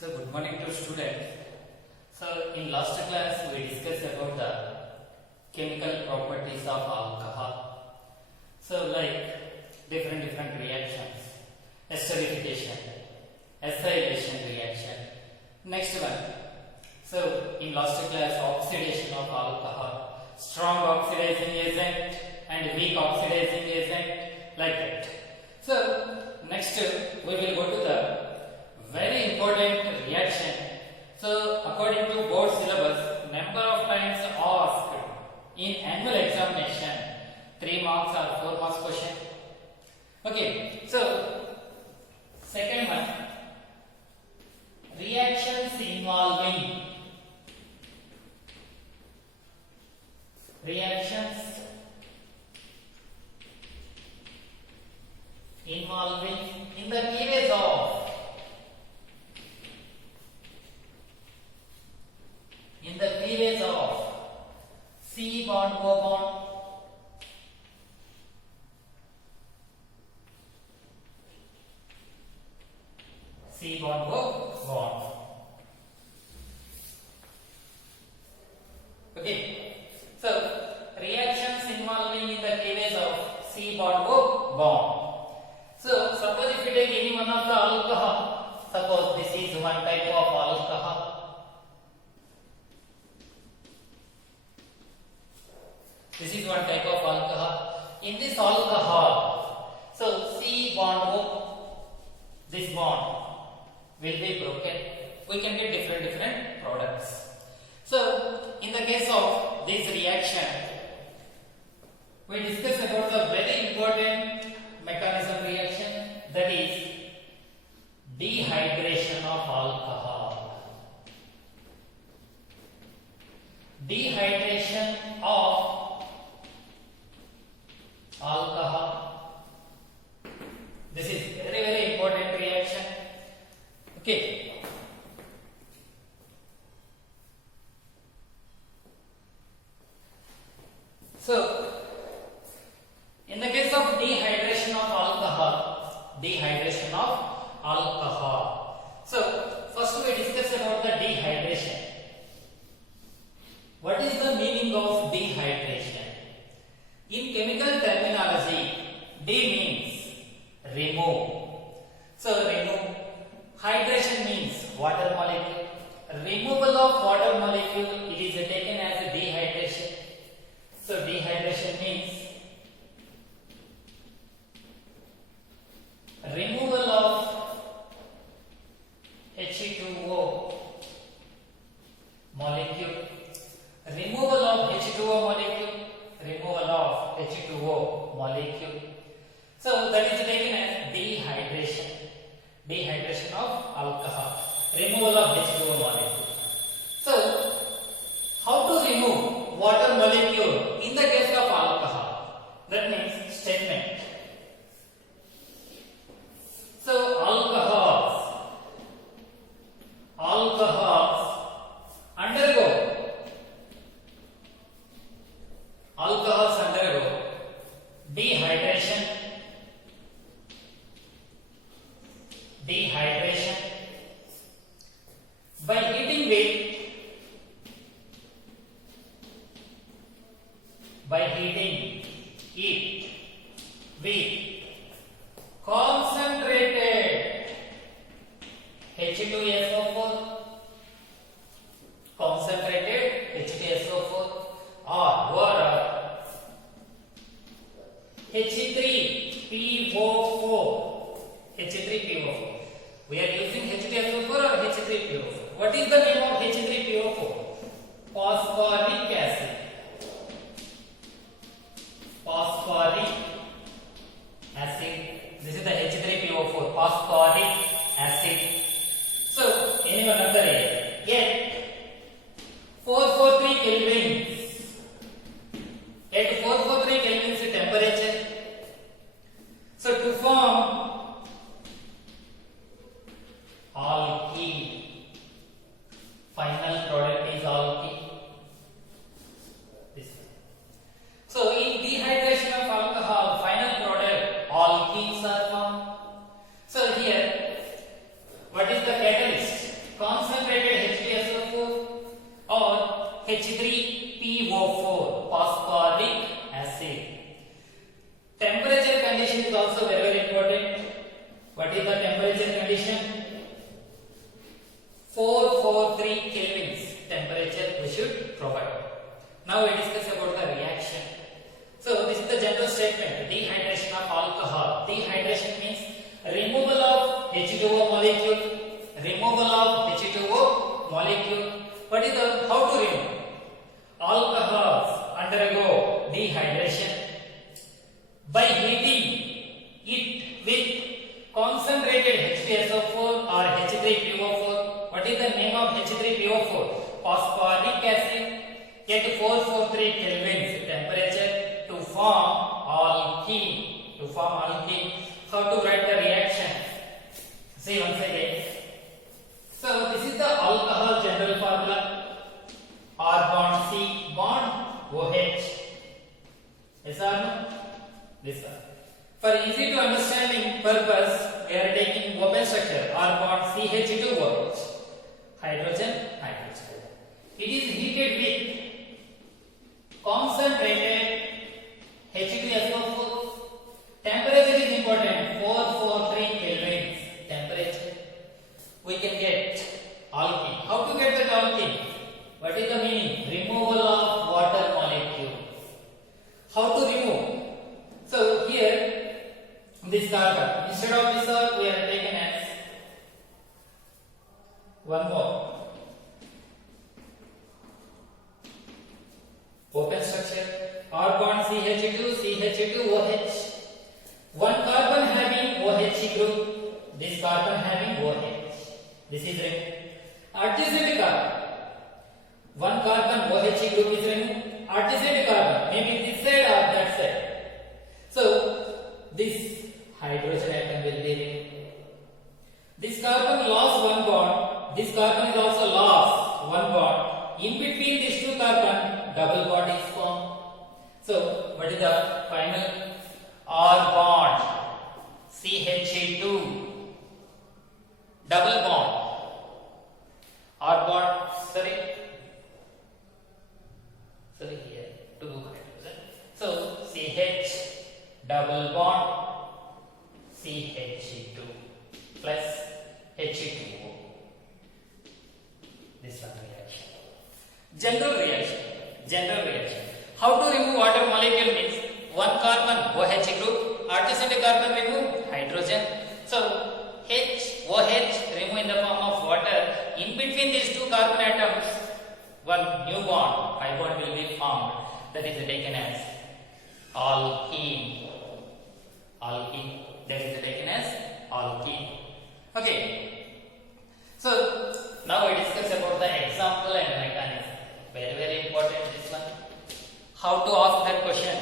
So good morning to students. So in last class we discussed about the chemical properties of alcohol. So like different reactions, esterification, acylation reaction. Next one. So in last class oxidation of alcohol, strong oxidizing agent and weak oxidizing agent, like that. So next we will go to the very important reaction. So according to board syllabus, number of times asked in annual examination, 3 marks or 4 marks question. Okay, so second one, reactions involving in the case of C bond O bond, C bond O bond. Okay, so reactions involving in the case of C bond O bond. So suppose if you take any one of the alcohol, suppose this is one type of alcohol. This is one type of alcohol. In this alcohol, so C bond O, this bond will be broken. We can get different products. So in the case of this reaction, we discuss about the very important mechanism reaction, that is dehydration of alcohol. Dehydration of alcohol. This is very important reaction. Okay. So in the case of dehydration of alcohol. So first we discuss about the dehydration. What is the meaning of dehydration? In chemical terminology, D means remove. So remove. Hydration means water molecule. Removal of water molecule, it is taken as dehydration. So dehydration means removal of H2O molecule. Removal of H2O molecule. Removal of H2O molecule. So that is taken as dehydration. Dehydration of alcohol. Removal of H2O molecule. So how to remove water molecule in the case of alcohol? That means statement. So alcohols undergo dehydration by heating it with concentrated H2SO4 or H3PO4. We are using H2SO4 or H3PO4. What is the name of H3PO4? Phosphoric acid. This is the H3PO4, phosphoric acid. So anyone other area, get 443 kelvins. At 443 kelvins temperature. So to form alkene, final product is alkene. is the how to remove? Alcohols undergo dehydration by heating it with concentrated H2SO4 or H3PO4. What is the name of H3PO4? Phosphoric acid at 443 kelvins temperature to form alkene. To form alkene. How to write the reaction? See once again. So this is the alcohol general formula. R bond C bond OH. Yes or no? This one. For easy to understanding purpose, we are taking open structure R bond CH2OH. Hydrogen, hydrogen. It is heated with concentrated H2SO4. Temperature is important. 443 kelvins. Temperature. We can get alkene. How to get that alkene? What is the meaning? Removal of water molecule. How to remove? So here, this carbon. Instead of this we are taken as one more. Open structure. R bond CH2, CH2OH. One carbon having OH group. This carbon having OH. This is removed. Adjacent carbon. One carbon OH group is removed. Adjacent carbon, maybe this side or that side. So this hydrogen atom will be removed. This carbon lost one bond. This carbon is also lost one bond. In between these two carbon, double bond is formed. So what is the final? R bond CH2 double bond. R bond, sorry here, two hydrogen. So CH double bond CH2 plus H2O. This one reaction. General reaction. General reaction. How to remove water molecule means one carbon OH group, adjacent carbon remove hydrogen. So H OH remove in the form of water. In between these two carbon atoms, one new bond, pi bond will be formed. That is taken as alkene. Alkene. That is taken as alkene. Okay. So now we discuss about the example and mechanism. Very important this one. How to ask that question?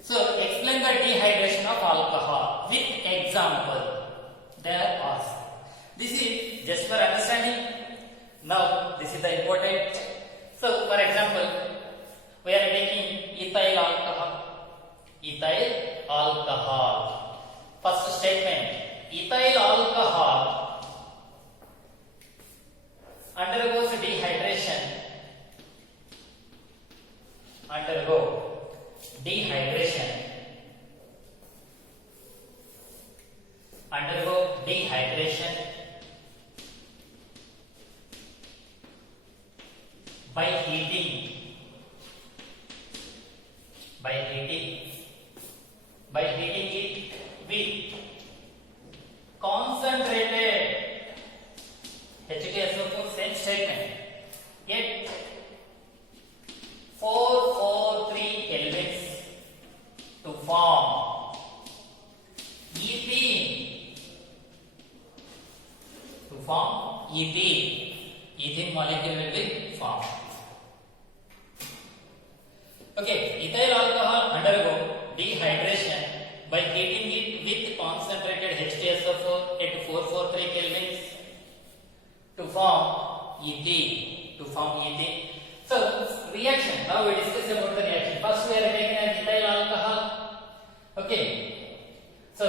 So explain the dehydration of alcohol with example. They are asked. This is just for understanding. Now this is the important. So for example, we are taking ethyl alcohol. Ethyl alcohol. First statement. Ethyl alcohol undergoes dehydration. Undergo dehydration. Undergo dehydration by heating. By heating it with concentrated H2SO4, same statement. Get 443 kelvins to form ethene. To form ethene. Ethene molecule will be formed. Okay, ethyl alcohol undergo dehydration by heating it with concentrated H2SO4 at 443 kelvins to form ethene. To form ethene. So reaction. Now we discuss about the reaction. First we are taking an ethyl alcohol. Okay. So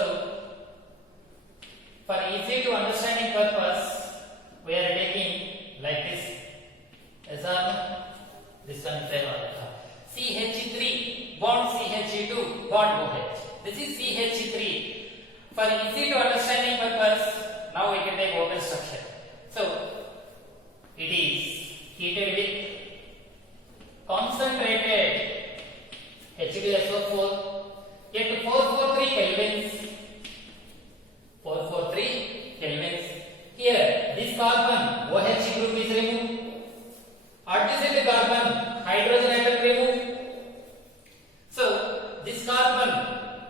for easy to understanding purpose, we are taking like this. Yes or no? This one ethyl alcohol. CH3 bond CH2 bond OH. This is CH3. For easy to understanding purpose, now we can take open structure. So it is heated with concentrated H2SO4 at 443 kelvins. 443 kelvins. Here, this carbon OH group is removed. this carbon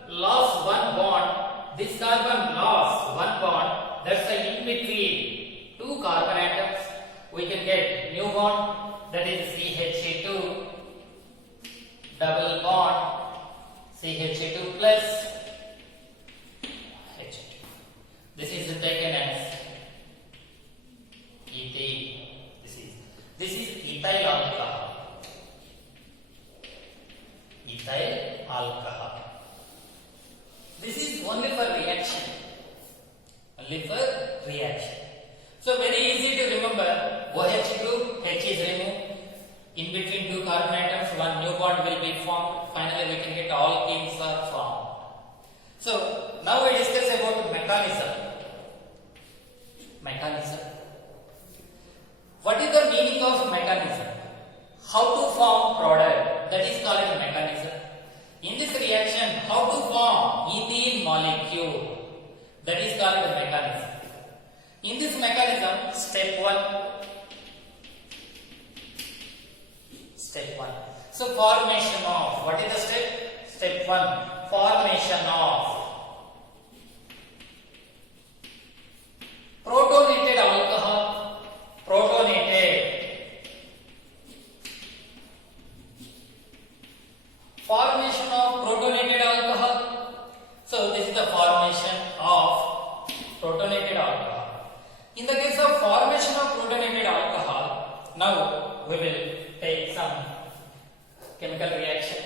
lost one bond, this carbon lost one bond, that's why in between two carbon atoms we can get new bond, that is CH2 double bond CH2 plus H2. This is taken as ethane. This is ethyl alcohol. Ethyl alcohol. This is only for reaction. Only for reaction. So very easy to remember. OH2, H is removed. In between two carbon atoms, one new bond will be formed. Finally, we can get alkenes are formed. So now we discuss about mechanism. Mechanism. What is the meaning of mechanism? How to form product? That is called a mechanism. In this reaction, how to form ethene molecule? That is called a mechanism. In this mechanism, step 1. Step 1. So formation of, what is the step? Step 1. Formation of protonated alcohol. Protonated. Formation of protonated alcohol. So this is the formation of protonated alcohol. In the case of formation of protonated alcohol, now we will take some chemical reaction.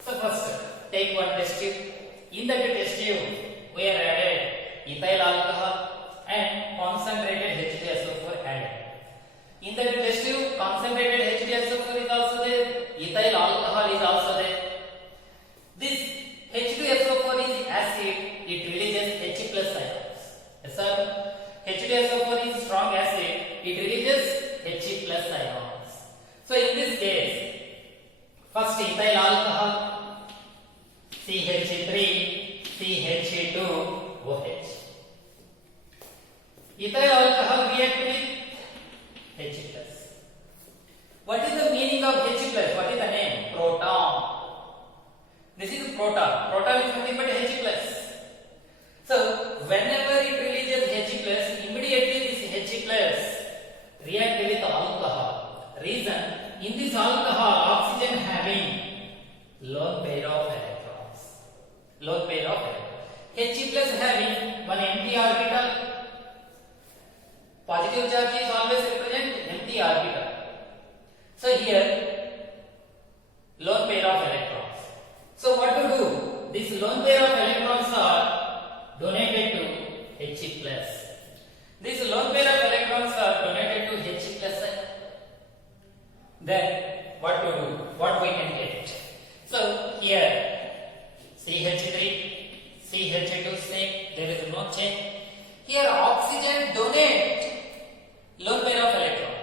So first, take one test tube. In that test tube, we are added ethyl alcohol and concentrated H2SO4 added. In that test tube, concentrated H2SO4 is also there, ethyl alcohol is also there. This H2SO4 is acid, it releases H plus ions. Yes sir, H2SO4 is strong acid, it releases H plus ions. So in this case, first ethyl alcohol, CH3, CH2OH. Ethyl alcohol react with H plus. What is the meaning of H plus? What is the name? Proton. This is proton. Proton is nothing but H plus. So whenever it releases H plus, immediately this H plus react with alcohol. Reason, in this alcohol, oxygen having lone pair of electrons. Lone pair of electrons. H plus having one empty orbital. Positive charge is always represent empty orbital. So here, lone pair of electrons. So what to do? These lone pair of electrons are donated to H plus. These lone pair of electrons are donated to H plus. Then what to do? What we can get? So here CH3, CH2 same, there is no change. Here oxygen donate lone pair of electron.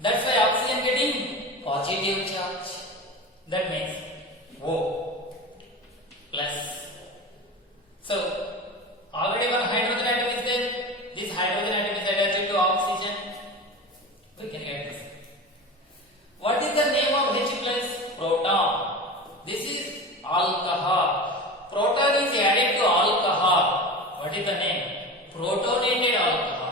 That's why oxygen getting positive charge. That means O plus. So already one hydrogen atom is there. This hydrogen atom is attached to oxygen. We can get this. What is the name of H plus? Proton. This is alcohol. Proton is added to alcohol. What is the name? Protonated alcohol.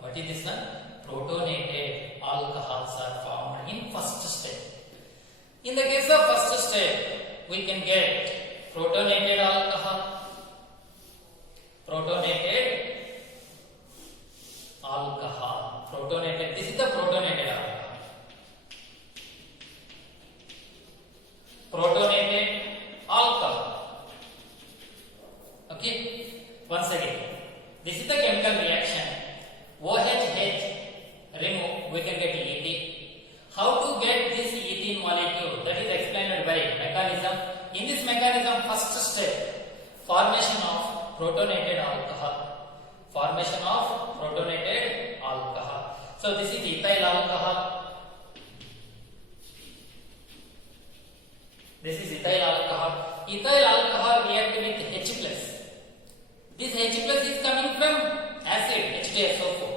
What is this one? Protonated alcohols are formed in first step. In the case of first step, we can get protonated alcohol. Protonated alcohol. Protonated. This is the protonated alcohol. Protonated alcohol. Okay. Once again, this is the chemical reaction. OH remove, we can get ethene. How to get this ethene molecule? That is explained by mechanism. In this mechanism, first step, formation of protonated alcohol. Formation of protonated alcohol. So this is ethyl alcohol. This is ethyl alcohol. Ethyl alcohol react with H plus. This H plus is coming from acid H2SO4.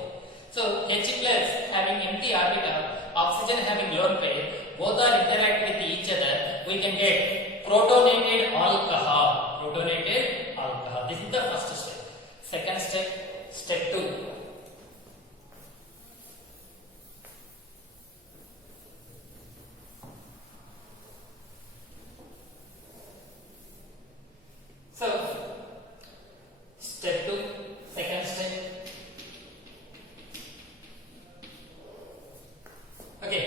So H plus having empty orbital, oxygen having lone pair, both are interact with each other. We can get protonated alcohol. Protonated alcohol. This is the first step. Second step, step 2. So, step 2, second step. Okay,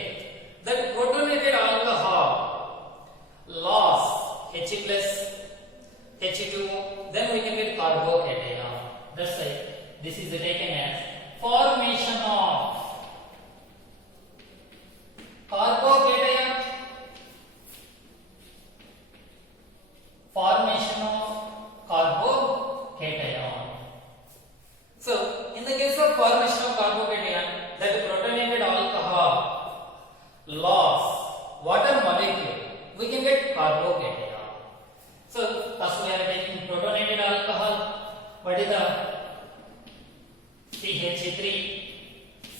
that protonated alcohol loss He plus He2O, then we can get carbocation. That's why this is taken as formation of carbocation. Formation of carbocation. So, in the case of formation of carbocation, that protonated alcohol loss water molecule, we can get carbocation. So, first we are taking protonated alcohol. What is the CH3,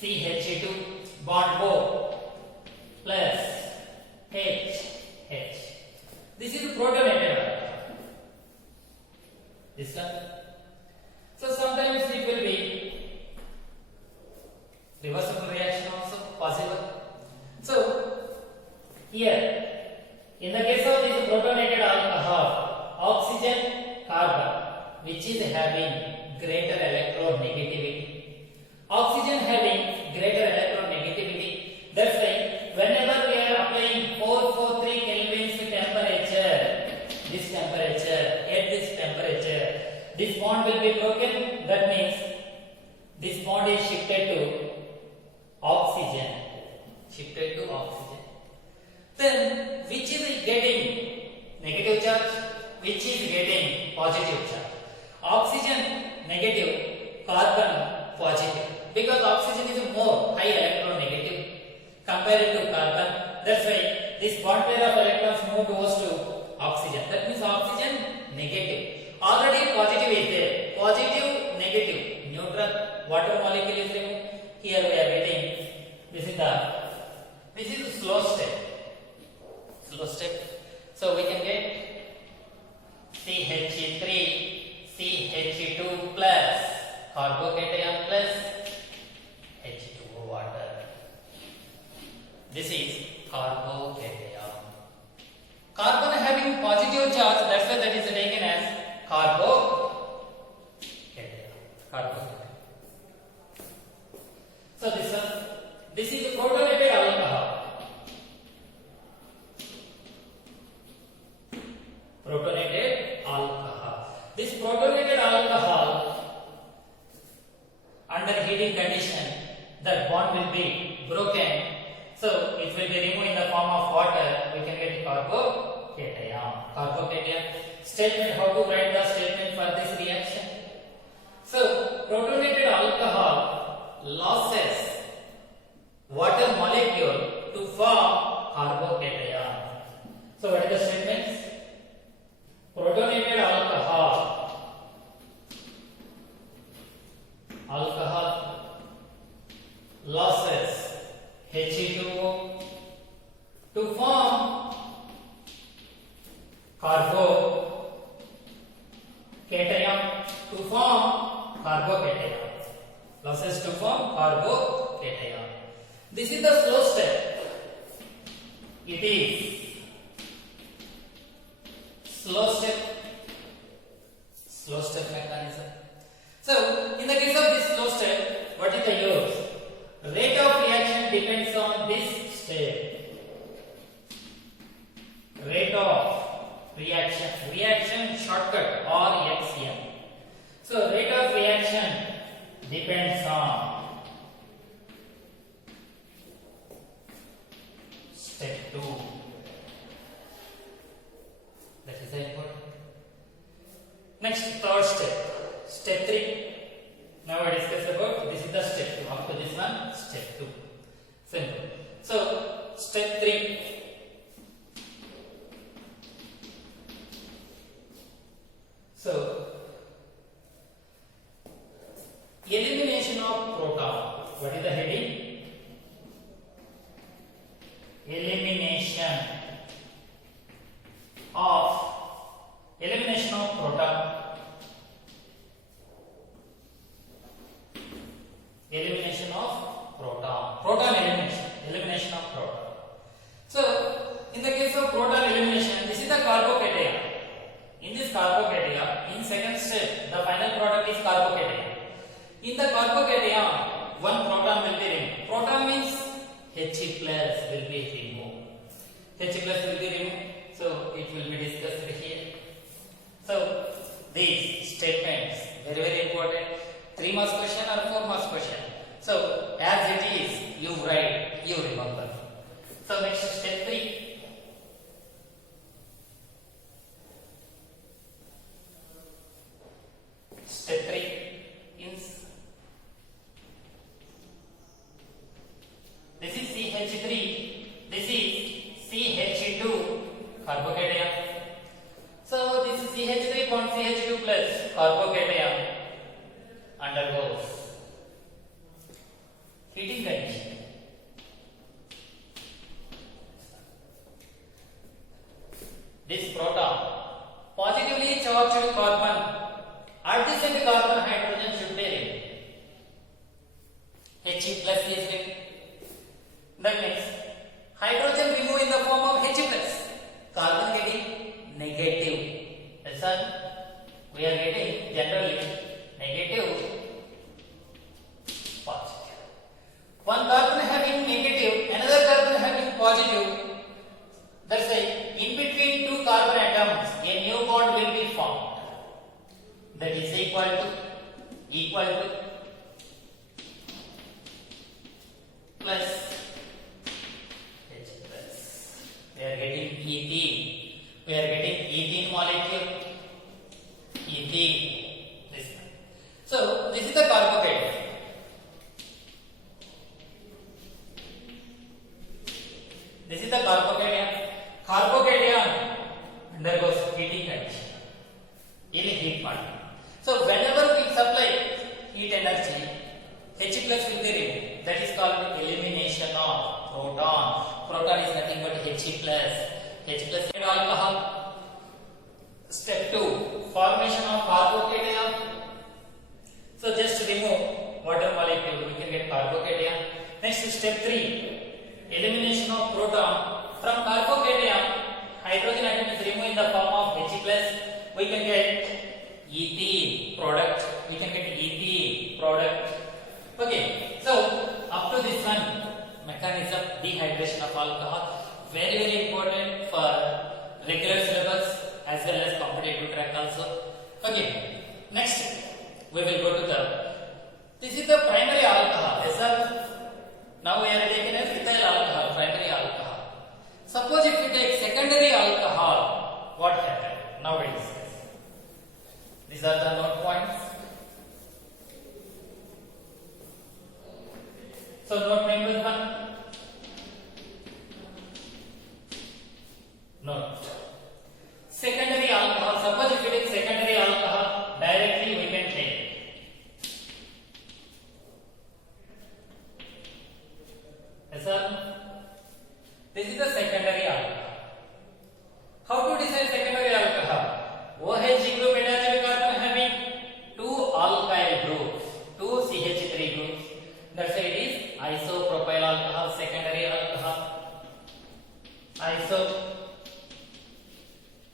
CH2 bond O plus H. This is protonated alcohol. This one. So sometimes it will be reversible reaction also possible. So here, in the case of this protonated alcohol, oxygen, carbon, which is having greater electronegativity. Oxygen having greater electronegativity. That's why whenever we are applying 443 Kelvin's temperature, this temperature, at this temperature, this bond will be broken. That means this bond is shifted to oxygen. Shifted to oxygen. Then which is getting negative charge? Which is getting positive charge? Oxygen negative, carbon positive. Because oxygen is more high electronegative compared to carbon. That's why this bond pair of electrons move towards to oxygen. That means oxygen negative. Already positive is there. Positive, negative, neutral. Water molecule is removed. Here we are getting. This is the slow step. Slow step. So we can get CH3, CH2 plus carbocation plus H2O water. This is carbocation. Carbon having positive charge, that's why that is taken as carbocation. So this is protonated alcohol. Protonated alcohol. This protonated alcohol, under heating condition, that bond will be broken. So it will be removed in the form of water. We can get carbocation. Carbocation. Statement. How to write the statement for this reaction? So protonated alcohol losses water molecule to form carbocation. So what is the statement? Protonated alcohol losses He2O to form carbocation, to form carbocation. Losses to form carbocation. This is the slow step. It is slow step mechanism. So, in the case of this slow step, what is the use? Rate of reaction depends on this step. Rate of reaction shortcut or reaction. So, rate of reaction depends on step 2. That is the important. Next, third step. Step 3. Now I discuss about this is the step 2. After this one, step 2. Simple. So, step 3. So, elimination of proton. What is the heading? Elimination of In the carbocation, one proton will be removed. Proton means He plus will be removed. H plus will be removed. So it will be discussed here. So these statements very very important. 3 marks question or 4 marks question. So as it is, you write, you remember. So next step 3. Step 3 is this is CH3, this is CH2 carbocation. So this is CH3 bond CH2 plus carbocation undergoes heating condition. This proton positively charged carbon adjacent carbon hydrogen should be removed. H plus is removed. That means hydrogen removed in the form of H plus. Carbon getting negative. That's all. We are getting generally negative, positive. One carbon having negative, another carbon having positive. That's why in between two carbon atoms, a new bond will be formed. That is equal to plus H plus. We are getting ethene. We are getting ethene molecule. Ethene. This one. So this is the carbocation. This is the carbocation. Carbocation undergoes heating condition. In a heat part. So whenever we supply heat energy, H plus will be removed. That is called elimination of proton. Proton is nothing but H plus. H plus is alcohol. Step 2, formation of carbocation. So just remove water molecule, we can get carbocation. Next step 3, elimination of proton. From carbocation, hydrogen atom is removed in the form of H plus. We can get ethene product. We can get ethene product. Okay. So up to this one, mechanism dehydration of alcohol, very very important for regular syllabus as well as competitive track also. Okay. Next, we will go to this is the primary alcohol. Yes sir. Now we are taking as ethyl alcohol, primary alcohol. Suppose if we take secondary alcohol, what happens? Now we discuss. These are the note points. So note number 1. Note. Secondary alcohol. Suppose if we take secondary alcohol, directly we can take. Yes sir. This is the secondary alcohol. How to decide secondary alcohol? OH group attached carbon having 2 alkyl groups, 2 CH3 groups. That's why it is isopropyl alcohol, secondary alcohol.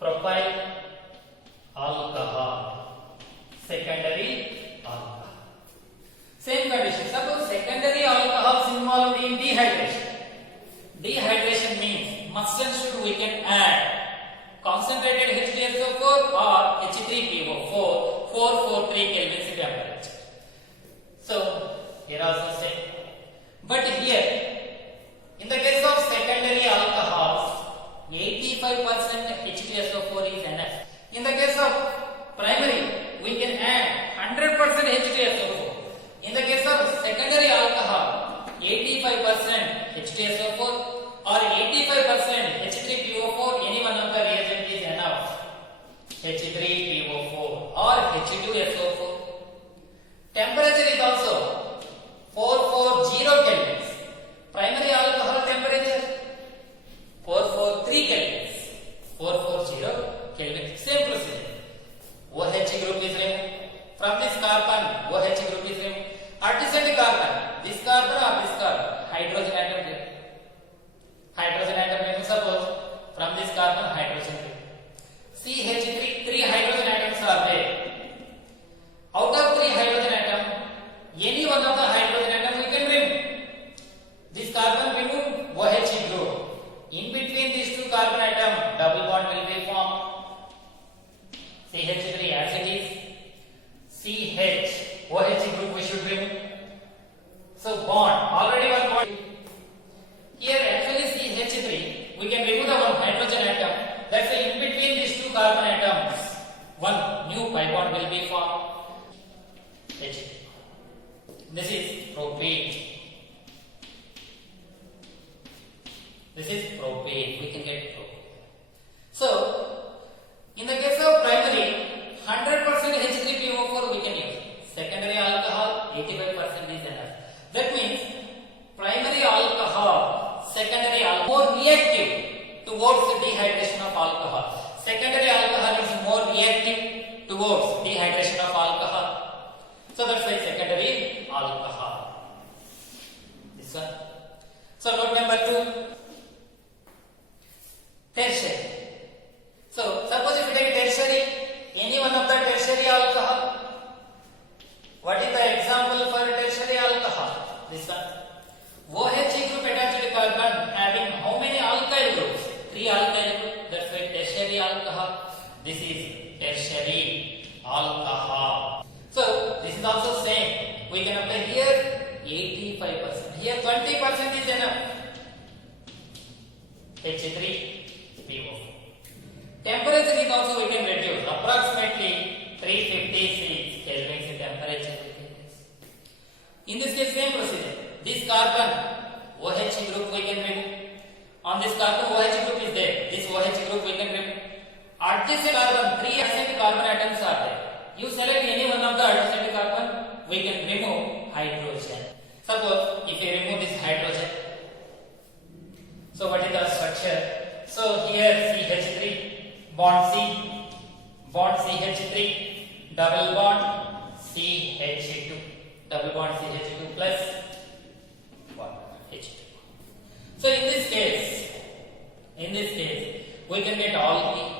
Isopropyl alcohol, secondary alcohol. Same condition. Suppose secondary alcohols involved in dehydration. Dehydration means must and should we can add concentrated H2SO4 or H3PO4 443 Kelvin temperature. So here also same. But here in the case of secondary alcohols 85% H2SO4 is enough. In the case of primary we can add 100% H2SO4. In the case of secondary alcohol 85% H2SO4 or 85% H3PO4, any one of the reagent is enough. H3PO4 or H2SO4. Temperature is also 440 kelvins. Primary alcohol temperature 443 kelvins. 440 kelvins. Same procedure. OH group is removed. From this carbon, OH group is removed. Adjacent carbon, this carbon or this carbon, hydrogen atom. Hydrogen atom removed. Suppose from this carbon, hydrogen removed. CH3, 3 hydrogen atoms are there. Out of 3 hydrogen atoms, CH3 as it is. CH, OH group we should remove. So bond, already one bond. Here actually CH3, we can remove the one hydrogen atom. That's why in between these two carbon atoms, one new pi bond will be formed. H. This is propane. This is propane. We can get propane. So, in the case of primary, 100% H3PO4 we can use. Secondary alcohol, 85% is enough. That means primary alcohol, secondary alcohol, more reactive towards the dehydration of alcohol. Secondary alcohol is more reactive towards dehydration of alcohol. So that's why secondary alcohol. This one. So note number 2. Tertiary. So suppose if you take tertiary, any one of the tertiary alcohol. What is the example for tertiary alcohol? This one. OH group attached carbon having how many alkyl groups? 3 alkyl groups. That's why tertiary alcohol. This is tertiary alcohol. So this is also same. We can apply here 85%. Here 20% is enough. H3PO. Temperature is also we can reduce. Approximately 356 Kelvin temperature. In this case, same procedure. This carbon OH group we can remove. On this carbon OH group is there. This OH group we can remove. Adjacent carbon, 3 adjacent carbon atoms are there. You select any one of the adjacent carbon, we can remove hydrogen. Suppose if you remove this hydrogen, so what is the structure? So here CH3, bond C, bond CH3, double bond CH2, double bond CH2 plus bond H2. So in this case, we can get alkene.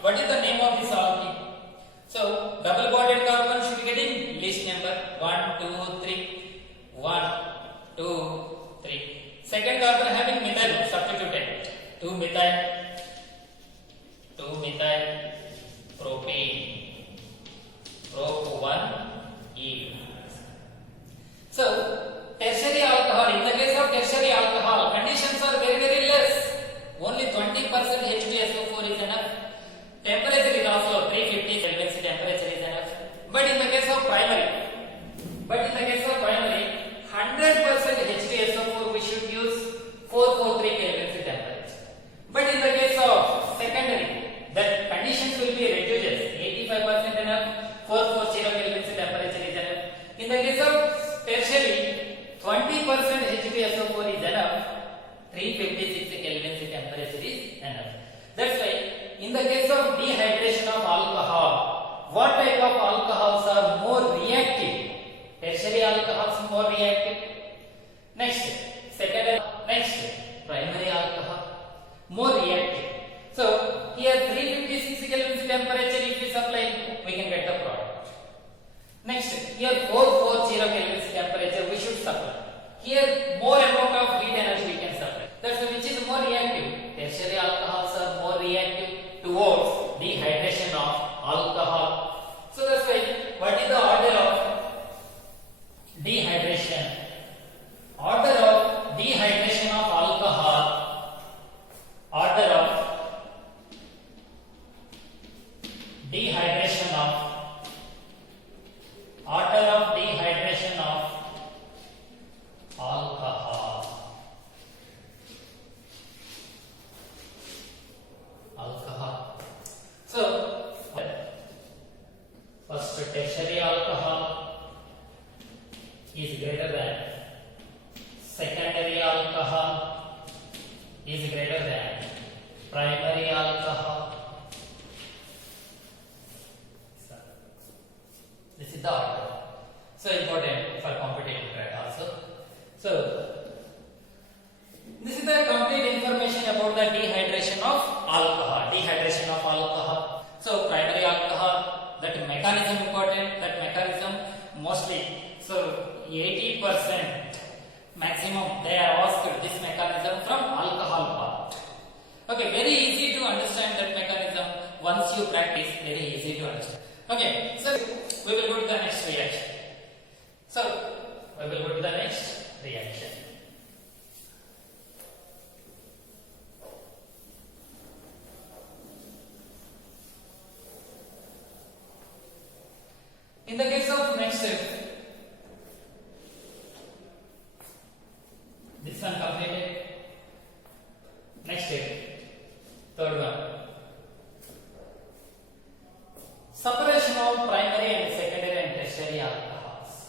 What is the name of this alkene? So double bonded carbon should be getting list number 1, 2, 3. 1, 2, 3. Second carbon having methyl substituted. 2 methyl, propane, prop 1 ene. So tertiary alcohol, in the case of tertiary alcohol, conditions are very less. Only 20% H2SO4 is enough. Temperature is also 350 Kelvin temperature is enough. But in the case of primary, 100% H2SO4 we should use 443 Kelvin temperature. But in the case of secondary, the conditions will be reduced. 85% enough, 440 Kelvin temperature is enough. In the case of tertiary, 20% H2SO4 is enough, 356 Kelvin temperature is enough. That's why in the case of dehydration of alcohol, what type of alcohols are more reactive? Tertiary alcohols more reactive. Next, primary alcohol more reactive. So here 356 Kelvin temperature if we supply, we can get the product. Next, here 440 Kelvin temperature we should supply. Here more amount of heat energy we can supply. That's which is more reactive. Tertiary alcohols are more reactive towards dehydration of alcohol. So that's why what is the order of dehydration? Order of dehydration of alcohol. Order of dehydration of alcohol. So first tertiary alcohol is greater than secondary alcohol is greater than primary alcohol. This is the order. So important for competitive grade also. So this is the complete information about the dehydration of alcohol. So primary alcohol, that mechanism important, that mechanism mostly. So 80% maximum they are asked this mechanism from alcohol part. Okay, very easy to understand that mechanism once once you practice, very easy to understand. Okay, so we will go to the next reaction. So we will go to the next reaction. In the case of next step, this one completed. Next step, third one. Separation of primary and secondary and tertiary alcohols.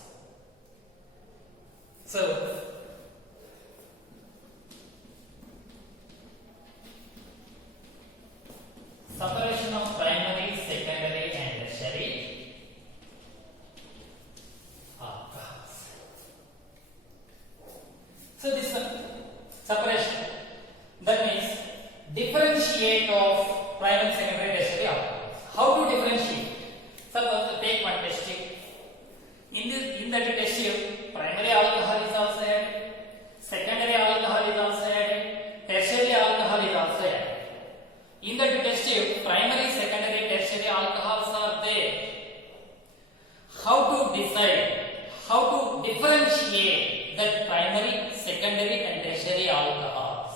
So, separation of primary, secondary and tertiary alcohols. So this one, separation, that means differentiate of primary, secondary, tertiary alcohols. How to differentiate? Suppose take one test tube. In that test tube, primary alcohol is also added, secondary alcohol is also added, tertiary alcohol is also added. In that test tube, primary, secondary, tertiary alcohols are there. How to decide? How to differentiate that primary, secondary, and tertiary alcohols?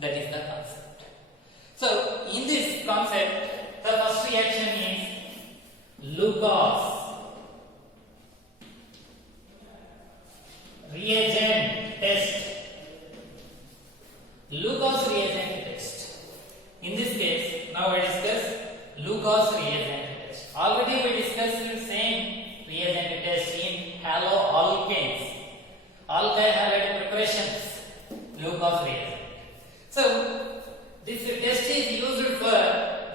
That is the concept. So, in this concept, the first reaction is Lucas reagent test. Lucas reagent test. In this case, now we discuss Lucas reagent test. Already we discussed the same reagent test in haloalkanes. Alkyl halide preparations. Lucas reagent. So, this test is used for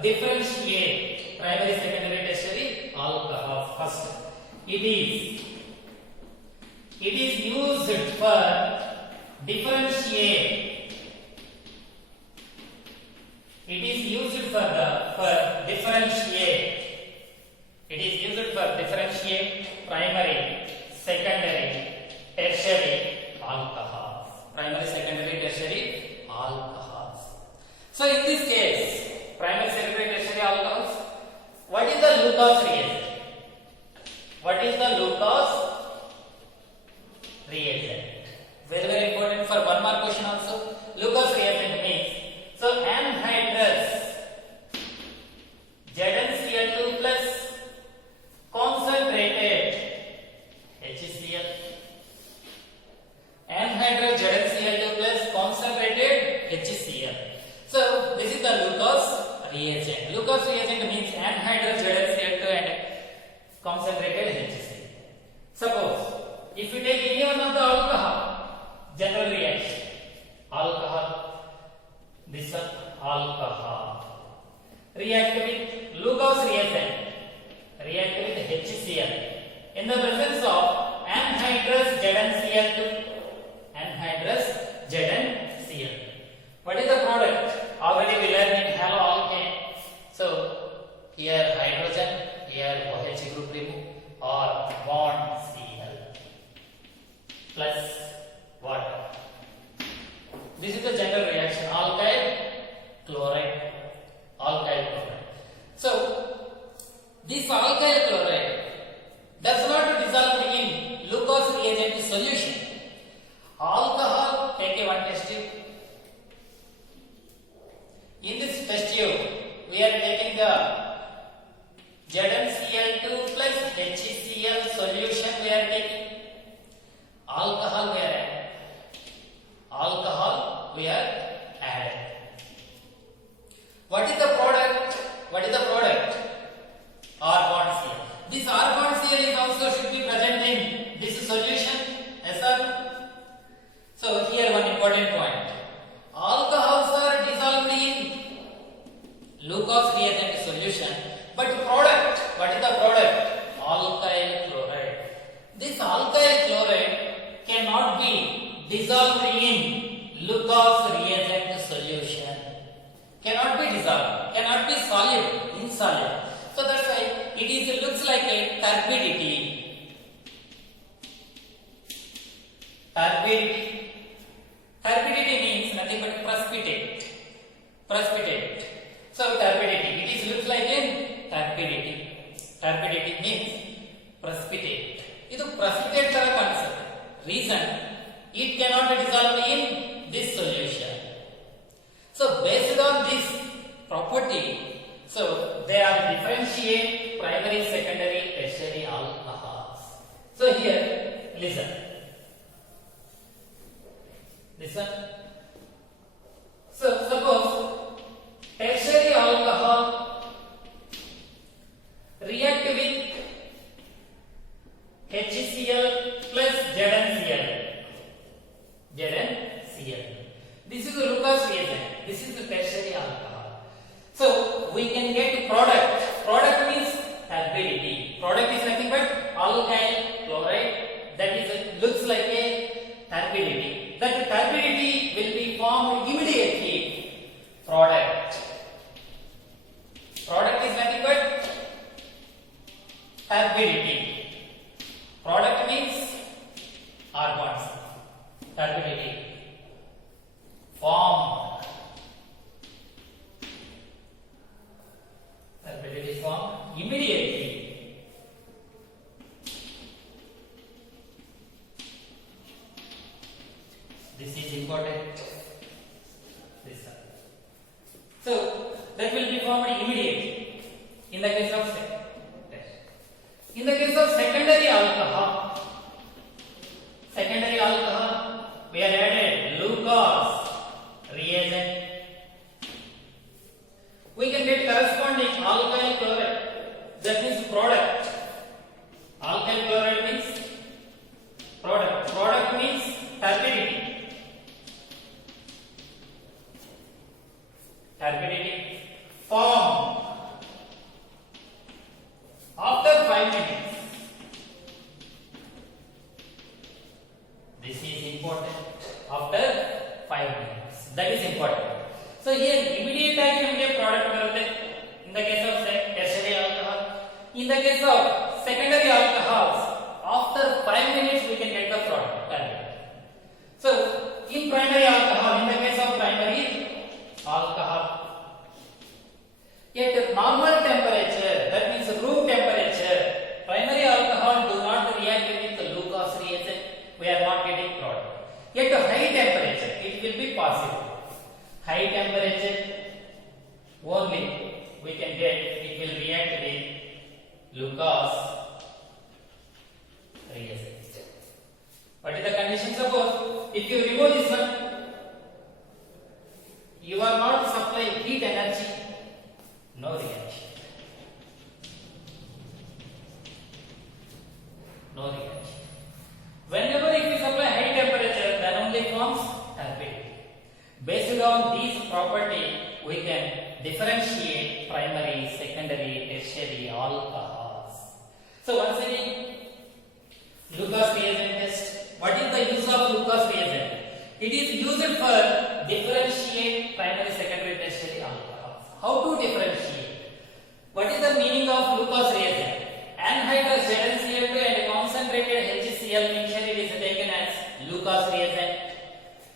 differentiate primary, secondary, tertiary alcohol. First, it is used for differentiate. It is used for differentiate. It is used for differentiate primary, secondary, tertiary alcohols. Primary, secondary, tertiary alcohols. So in this case, primary, secondary, tertiary alcohols, what is the Lucas reagent? What is the Lucas reagent? Very, very important for one more question also. Lucas reagent means, so anhydrous ZnCl2 plus concentrated HCl. Anhydrous ZnCl2 plus concentrated HCl. So this is the Lucas reagent. Lucas reagent means anhydrous ZnCl2 and concentrated HCl. Suppose if you take any one of the alcohol, general reaction, alcohol, this one alcohol, react with Lucas reagent, react with HCl in the presence of anhydrous ZnCl2, anhydrous ZnCl. What is the product? Already we learned in haloalkane. So here hydrogen, here OH group remove, or bond Cl plus water. This is the general reaction, alkyl chloride, alkyl chloride. So this alkyl chloride does not dissolve in Lucas reagent solution. Alcohol, take a one test tube. In this test tube, we are taking the ZnCl2 plus HCl solution. We are taking alcohol. We are adding alcohol. We are adding. What is the product? What is the product? R-bond-Cl. This R-bond-Cl is also should be present in this solution. Yes, sir. So here one important point. Alcohols are dissolved in Lucas reagent solution, but product, what is the product? Alkyl chloride. This alkyl chloride cannot be dissolved in Lucas reagent solution. Cannot be dissolved, cannot be solid, insoluble. So that's why it looks like a turbidity. Turbidity. Turbidity means nothing but precipitate. Precipitate. So turbidity. It looks like a turbidity. Turbidity means precipitate. ಇದು precipitate ತರ ಕಾಣಿಸುತ್ತೆ. Reason, it cannot be dissolved in this solution. So based on this property, so they are differentiate primary, secondary, tertiary alcohols. So here, listen. So suppose tertiary alcohol react with HCl plus ZnCl. This is the Lucas reagent. This is the tertiary alcohol. So we can get product. Product means turbidity. Product is nothing but alkyl chloride. That is looks like a turbidity. That turbidity will be formed immediately. Product is nothing but turbidity. Product means R-bonds. Turbidity formed. Turbidity formed immediately. This is important. This one. So that will be formed immediately. In the case of secondary alcohol, we are added Lucas reagent. We can get corresponding alkyl chloride. That means product. Alkyl chloride means product. Product means turbidity. Form after 5 minutes. This is important. After 5 minutes. That is important. So here immediate nಮಗೆ product ಬರುತ್ತೆ. In the case of tertiary alcohol. In the case of secondary alcohols, after 5 minutes we can get the product. So in primary alcohol, in the case of primary alcohol, at normal temperature, that means room temperature, primary alcohol do not react with the Lucas reagent. We are not getting product. At high temperature, it will be possible. High temperature only we can get, it will react with Lucas reagent. What is the condition? Suppose if you remove this one, you are not supplying heat energy, no reaction. Whenever if you supply high temperature, then only forms turbidity. Based on these property, we can differentiate primary, secondary, tertiary alcohols. So once again, Lucas reagent test. What is the use of Lucas reagent? It is used for differentiate primary, secondary, tertiary alcohols. How to differentiate? What is the meaning of Lucas reagent? Anhydrous ZnCl2 and concentrated HCl mixture, it is taken as Lucas reagent.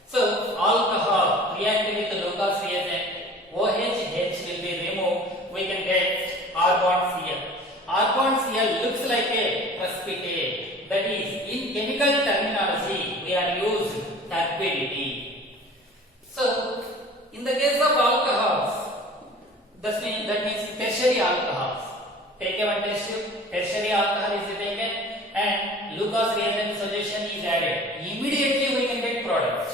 So alcohol react with the Lucas reagent. OH will be removed. We can get R-bond Cl. R-bond Cl looks like a precipitate. That is, in chemical terminology, we are used turbidity. So in the case of alcohols, that means tertiary alcohols. Take one test tube, tertiary alcohol is taken and Lucas reagent solution is added. Immediately we can get product.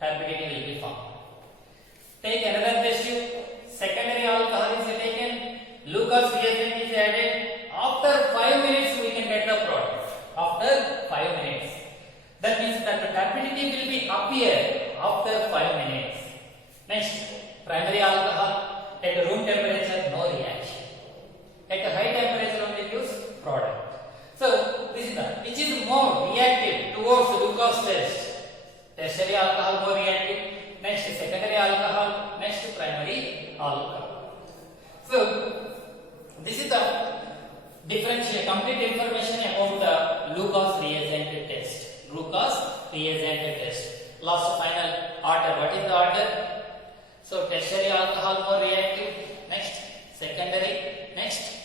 Turbidity will be formed. Take another test tube, secondary alcohol is taken, Lucas reagent is added. After 5 minutes we can get the product. After 5 minutes. That means that the turbidity will be appear after 5 minutes. Next, primary alcohol at room temperature, no reaction. At a high temperature only gives product. So this is the which is more reactive towards Lucas test. Tertiary alcohol more reactive. Next secondary alcohol. Next primary alcohol. So this is the differentiate complete information about the Lucas reagent test. Lucas reagent test. Last final order. What is the order? So tertiary alcohol more reactive. Next secondary. Next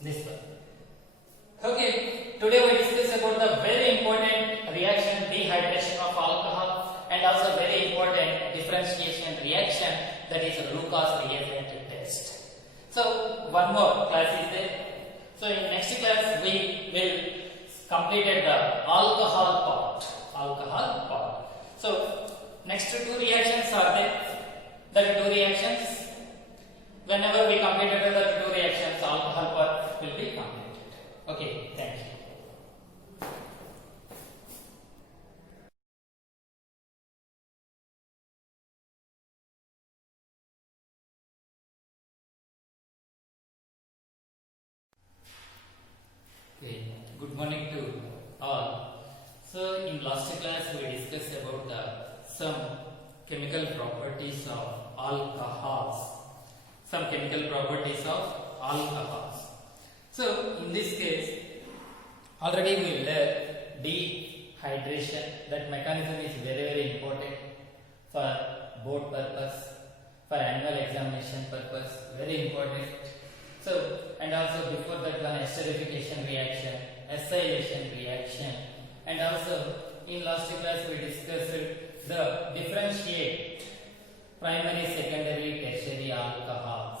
This one. Okay, today we discuss about the very important reaction dehydration of alcohol and also very important differentiation reaction, that is Lucas reagent test. So one more class is there. So in next class we will completed the alcohol part. Alcohol part. So next two reactions are there. The two reactions. Whenever we completed the two reactions, alcohol part will be completed. Okay, thank you. Okay, good morning to all. So in last class we discussed about some chemical properties of alcohols. Some chemical properties of alcohols. So in this case, already we learned dehydration. That mechanism is very important for board purpose, for annual examination purpose, very important. So, and also before that one esterification reaction, acylation reaction, and also in last class we discussed the differentiate primary, secondary, tertiary alcohols.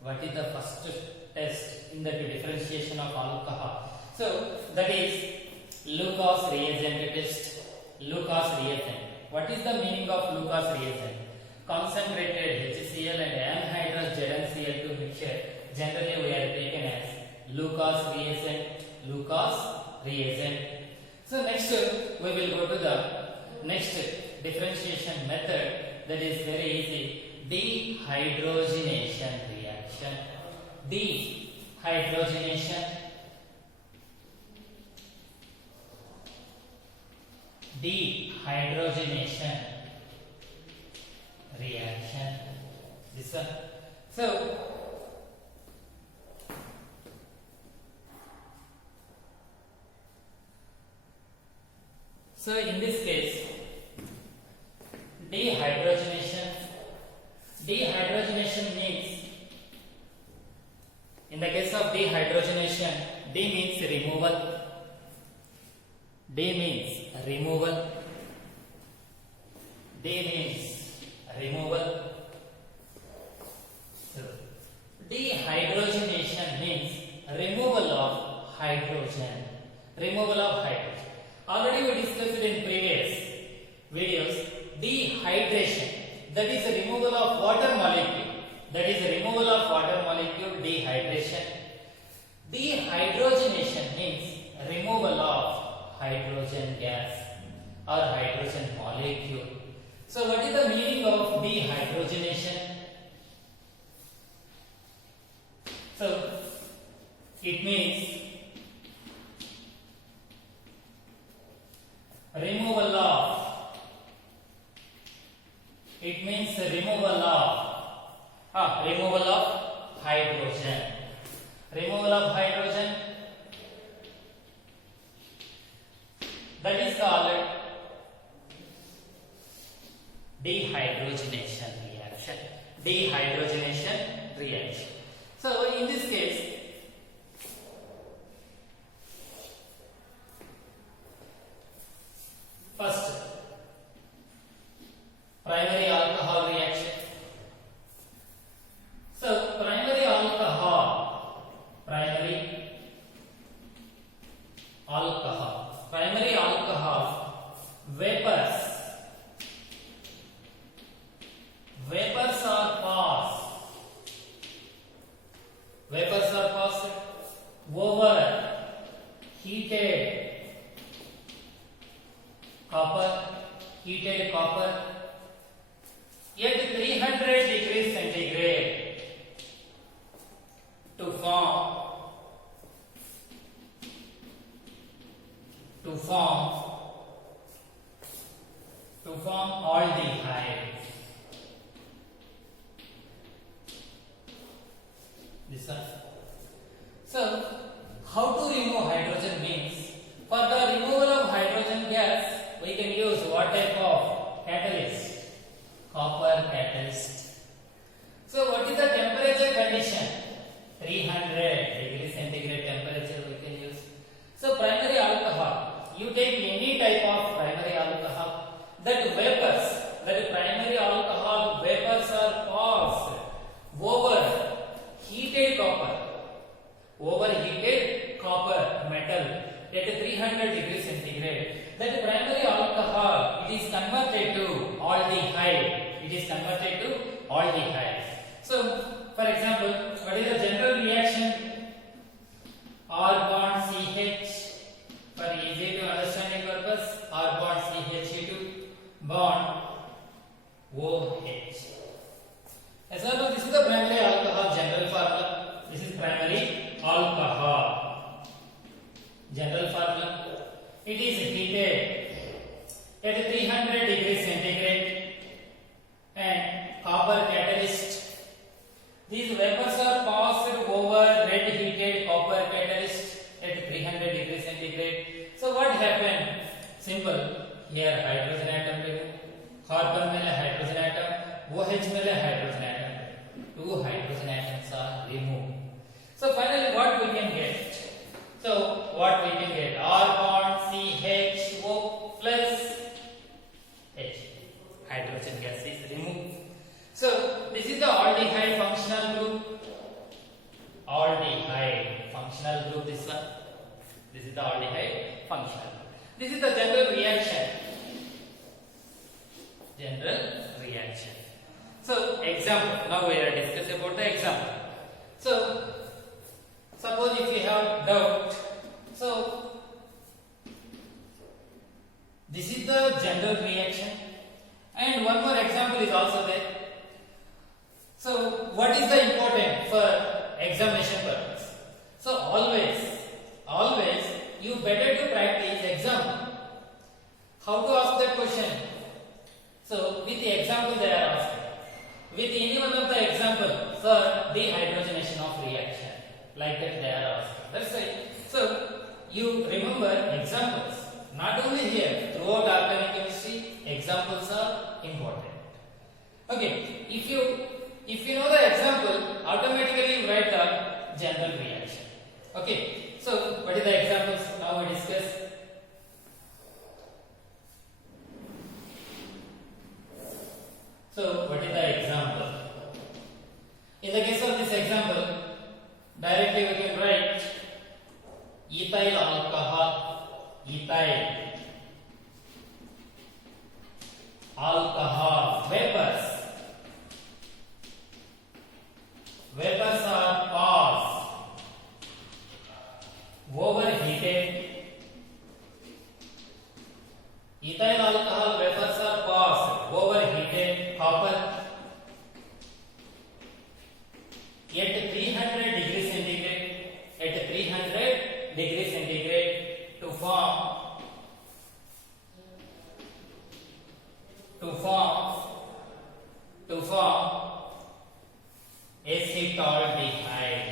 What is the first test in the differentiation of alcohol? So that is Lucas reagent test. Lucas reagent. What is the meaning of Lucas reagent? Concentrated HCl and anhydrous ZnCl2 mixture. Generally we are taken as Lucas reagent. Lucas reagent. So next we will go to the next differentiation method. That is very easy. Dehydrogenation reaction. Dehydrogenation. Dehydrogenation reaction. This one. So in this case, dehydrogenation means, in the case of dehydrogenation, D means removal. D means removal. D means removal. So dehydrogenation means removal of hydrogen. Removal of hydrogen. Already we discussed in previous videos. Dehydration, that is the removal of water molecule. That is the removal of water molecule, dehydration. Dehydrogenation means removal of hydrogen gas or hydrogen molecule. So what is the meaning of dehydrogenation? So it means removal of hydrogen. Removal of hydrogen, that is called dehydrogenation reaction. Dehydrogenation reaction. So in this case, first primary alcohol reaction. So primary alcohol vapors are passed over heated copper at 300 degrees centigrade to form aldehyde. This one. So, how to remove hydrogen means, for the removal of hydrogen gas, we can use what type of catalyst? Copper catalyst. So, what is the temperature condition? 300 degrees centigrade. overheated copper metal at 300 degrees centigrade, that primary alcohol it is converted to aldehyde. It is converted to aldehyde. So, for example, what is the general reaction? R bond CH, for easy to understanding purpose, R bond CH2 bond OH. As well, this is the primary alcohol general formula. This is primary alcohol general formula. It is heated at 300 degrees centigrade and copper catalyst. These vapors are passed over red heated copper catalyst at 300 degrees centigrade. So what happened? Simple. Here hydrogen atom remove, carbon mele hydrogen atom, OH mele hydrogen atom. Two hydrogen atoms are removed. So finally what we can get? So what we can get? R bond CHO plus H. Hydrogen gas is removed. So this is the aldehyde functional group. Aldehyde functional group, this one. This is the aldehyde functional group. This is the general reaction. General reaction. So example. Now we are discussing about the example. So suppose if you have doubt. So this is the general reaction. And one more example is also there. So what is the important for examination purpose? So always you better to practice exam. How to ask that question? So with the example they are asking. With any one of the example for dehydrogenation of reaction, like that they are asking. That's right. So you remember examples. Not only here, throughout organic chemistry, examples are important. Okay, if you know the example, automatically you write the general reaction. Okay, so what are the examples? Now we discuss. So what is the example? In the case of this example, directly we can write ethyl alcohol, ethyl alcohol vapors. Vapors are passed overheated. Ethyl alcohol vapors are passed overheated copper at 300 degrees centigrade. At 300 degrees centigrade to form acetaldehyde.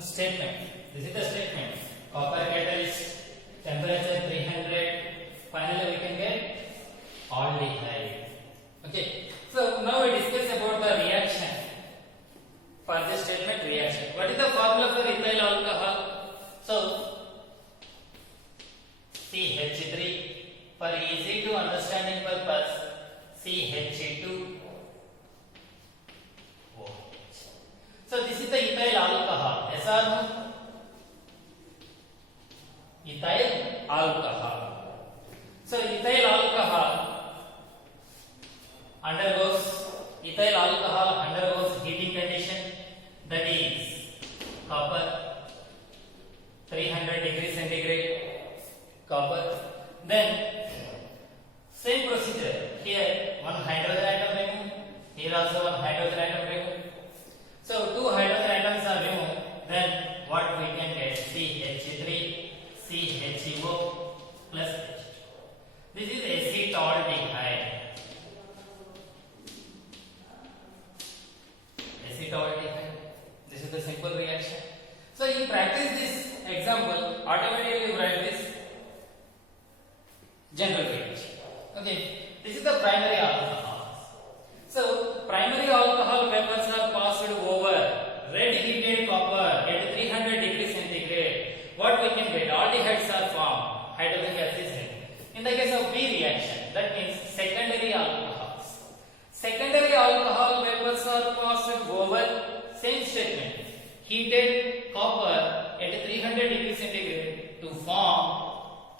Statement. This is the statement. Copper catalyst, temperature 300. Finally, we can get aldehyde. Okay. So now we discuss about the reaction. For this statement, reaction. What is the formula for ethyl alcohol? So CH3. For easy to understanding purpose, CH2. So this is the ethyl alcohol. Yes or no? Ethyl alcohol. So ethyl alcohol undergoes heating condition, that is copper 300 degrees centigrade copper. Then same procedure. Here one hydrogen atom removed. Here also one hydrogen atom removed. So two hydrogen atoms are removed. Then what we can get? CH3, CHO plus H. This is acetaldehyde. Acetaldehyde. This is the simple reaction. So you practice this example, automatically you write this general reaction. Okay, this is the primary alcohols. So primary alcohol vapors are passed over red heated copper at 300 degrees centigrade. What we can get? Aldehydes are formed. Hydrogen gas is removed. In the case of B reaction, that means secondary alcohols. Secondary alcohol vapors are passed over same statement. Heated copper at 300 degrees centigrade to form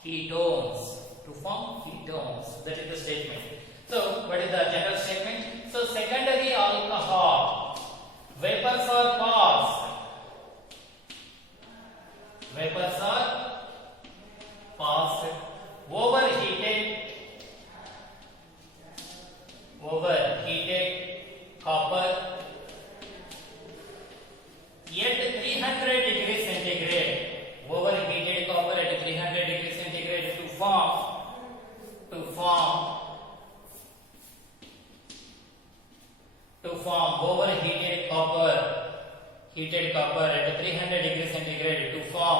ketones. To form ketones. That is the statement. So, what is the general statement? So, secondary alcohol. Vapors are passed. Vapors are passed. Overheated copper at 300 degrees centigrade. Overheated copper at 300 degrees centigrade to form overheated copper. Heated copper at 300 degrees centigrade to form,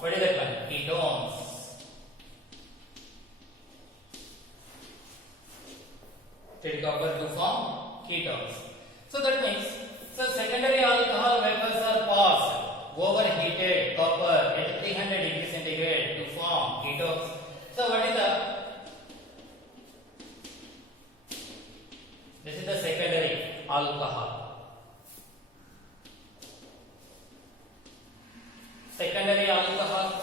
what is that one? Ketones. Heated copper to form ketones. So that means, so secondary alcohol vapors are passed overheated copper at 300 degrees centigrade to form ketones. So what is this is the secondary alcohol. Secondary alcohol.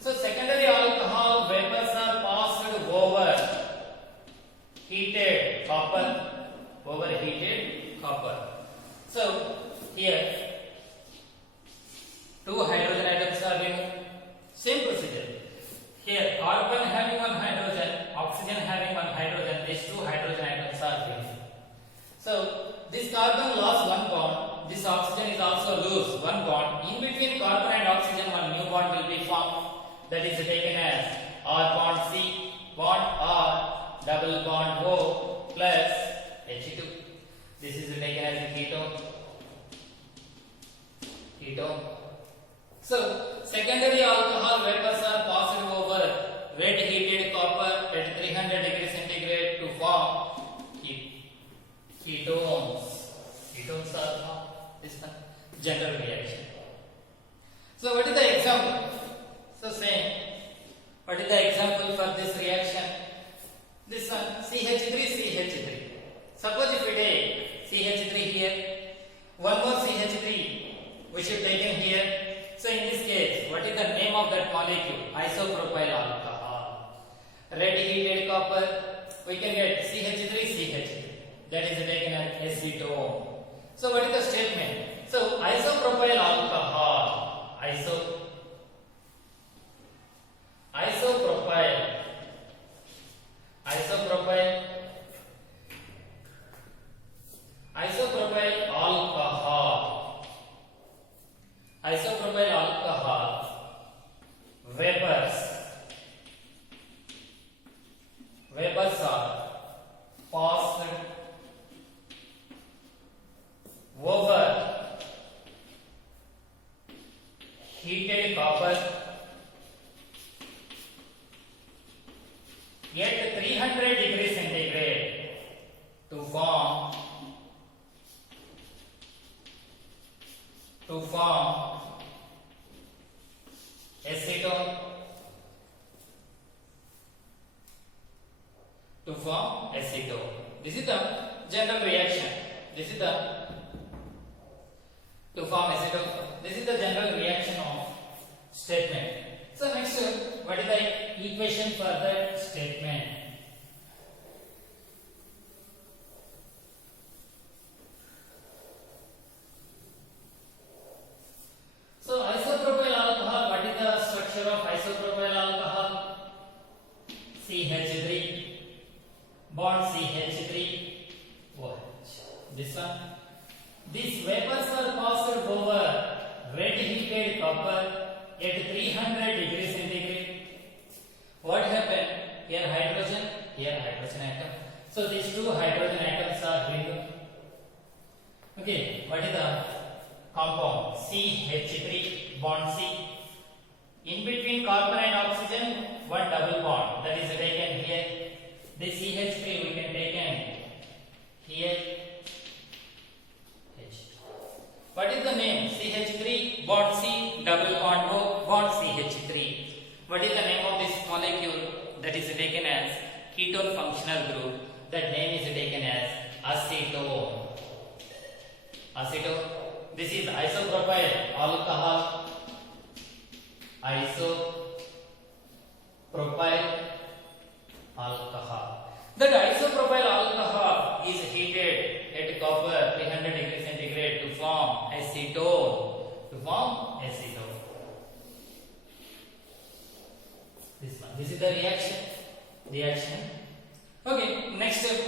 So secondary alcohol vapors are passed over heated copper. Overheated copper. So here two hydrogen atoms are removed. Same procedure. Here carbon having one hydrogen, oxygen having one hydrogen. These two hydrogen atoms are removed. So this carbon lost one bond. This oxygen is also lose one bond. In between carbon and oxygen, one new bond will be formed. That is taken as R bond C, bond R, double bond O plus H2. This is taken as a ketone. So secondary alcohol vapors are passed over red heated copper at 300 degrees centigrade to form ketones. Ketones are formed. This one general reaction. So what is the example? So saying, what is the example for this reaction? This one CH3. Suppose if we take CH3 here, one more CH3 we should take in here. So in this case, what is the name of that molecule? Isopropyl alcohol. Red heated copper, we can get CH3. That is taken as acetone. So what is the statement? So isopropyl alcohol, isopropyl alcohol vapors are passed over heated copper at 300 degrees centigrade to form acetone. This is the general reaction. This is the to form acetone. This is the general reaction of statement. So next, what is the equation for that statement? So isopropyl alcohol, what is the structure of isopropyl alcohol? CH3 bond CH3 OH. This one. These vapors are passed over red heated copper at 300 degrees centigrade. What happened? Here hydrogen atom. So these two hydrogen atoms are removed. Okay, what is the compound? CH3 bond C. In between carbon and oxygen, one double bond that is taken here. This CH3 we can take here. What is the name? CH3 bond C double bond O bond CH3. What is the name of this molecule? That is taken as ketone functional group. That name is taken as acetone. this is isopropyl alcohol. Isopropyl alcohol. That isopropyl alcohol is heated at copper 300 degrees centigrade to form acetone. This is the reaction. Okay, next step.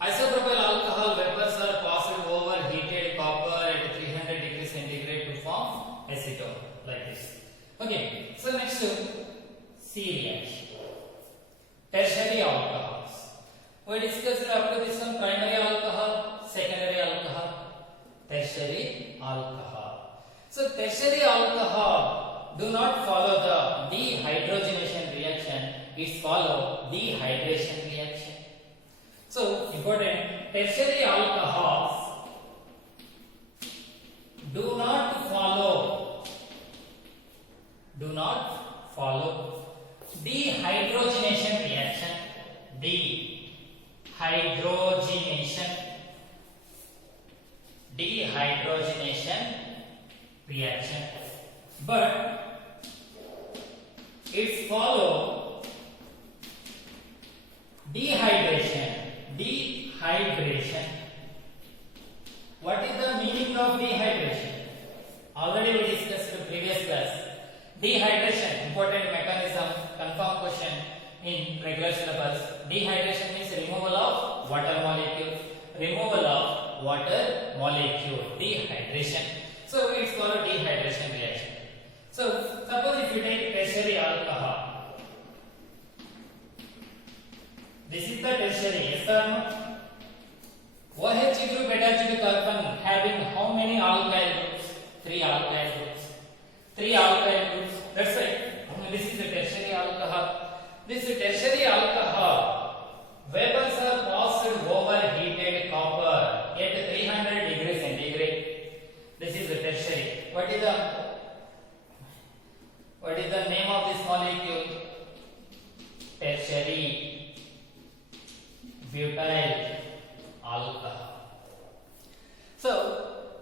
Isopropyl alcohol vapors are passed over heated copper at 300 degrees centigrade to form acetone, like this. Okay, so next C reaction. Tertiary alcohols. We discussed up to this one primary alcohol, secondary alcohol, tertiary alcohol. So tertiary alcohol do not follow the dehydrogenation reaction, it follow dehydration reaction. So important, tertiary alcohols do not follow dehydrogenation reaction. Dehydrogenation reaction, but it follow dehydration. What is the meaning of dehydration? Already we discussed in previous class. Dehydration, important mechanism, confirm question in regular syllabus. Dehydration means removal of water molecule. Dehydration. So it's called dehydration reaction. So suppose if you take tertiary alcohol, this is the tertiary. Yes or no? OH group attached carbon having how many alkyl groups? 3 alkyl groups. That's right. This is the tertiary alcohol. This tertiary alcohol vapors are passed over heated copper at 300 degrees centigrade. This is the tertiary. What is the name of this molecule? Tertiary butyl alcohol. So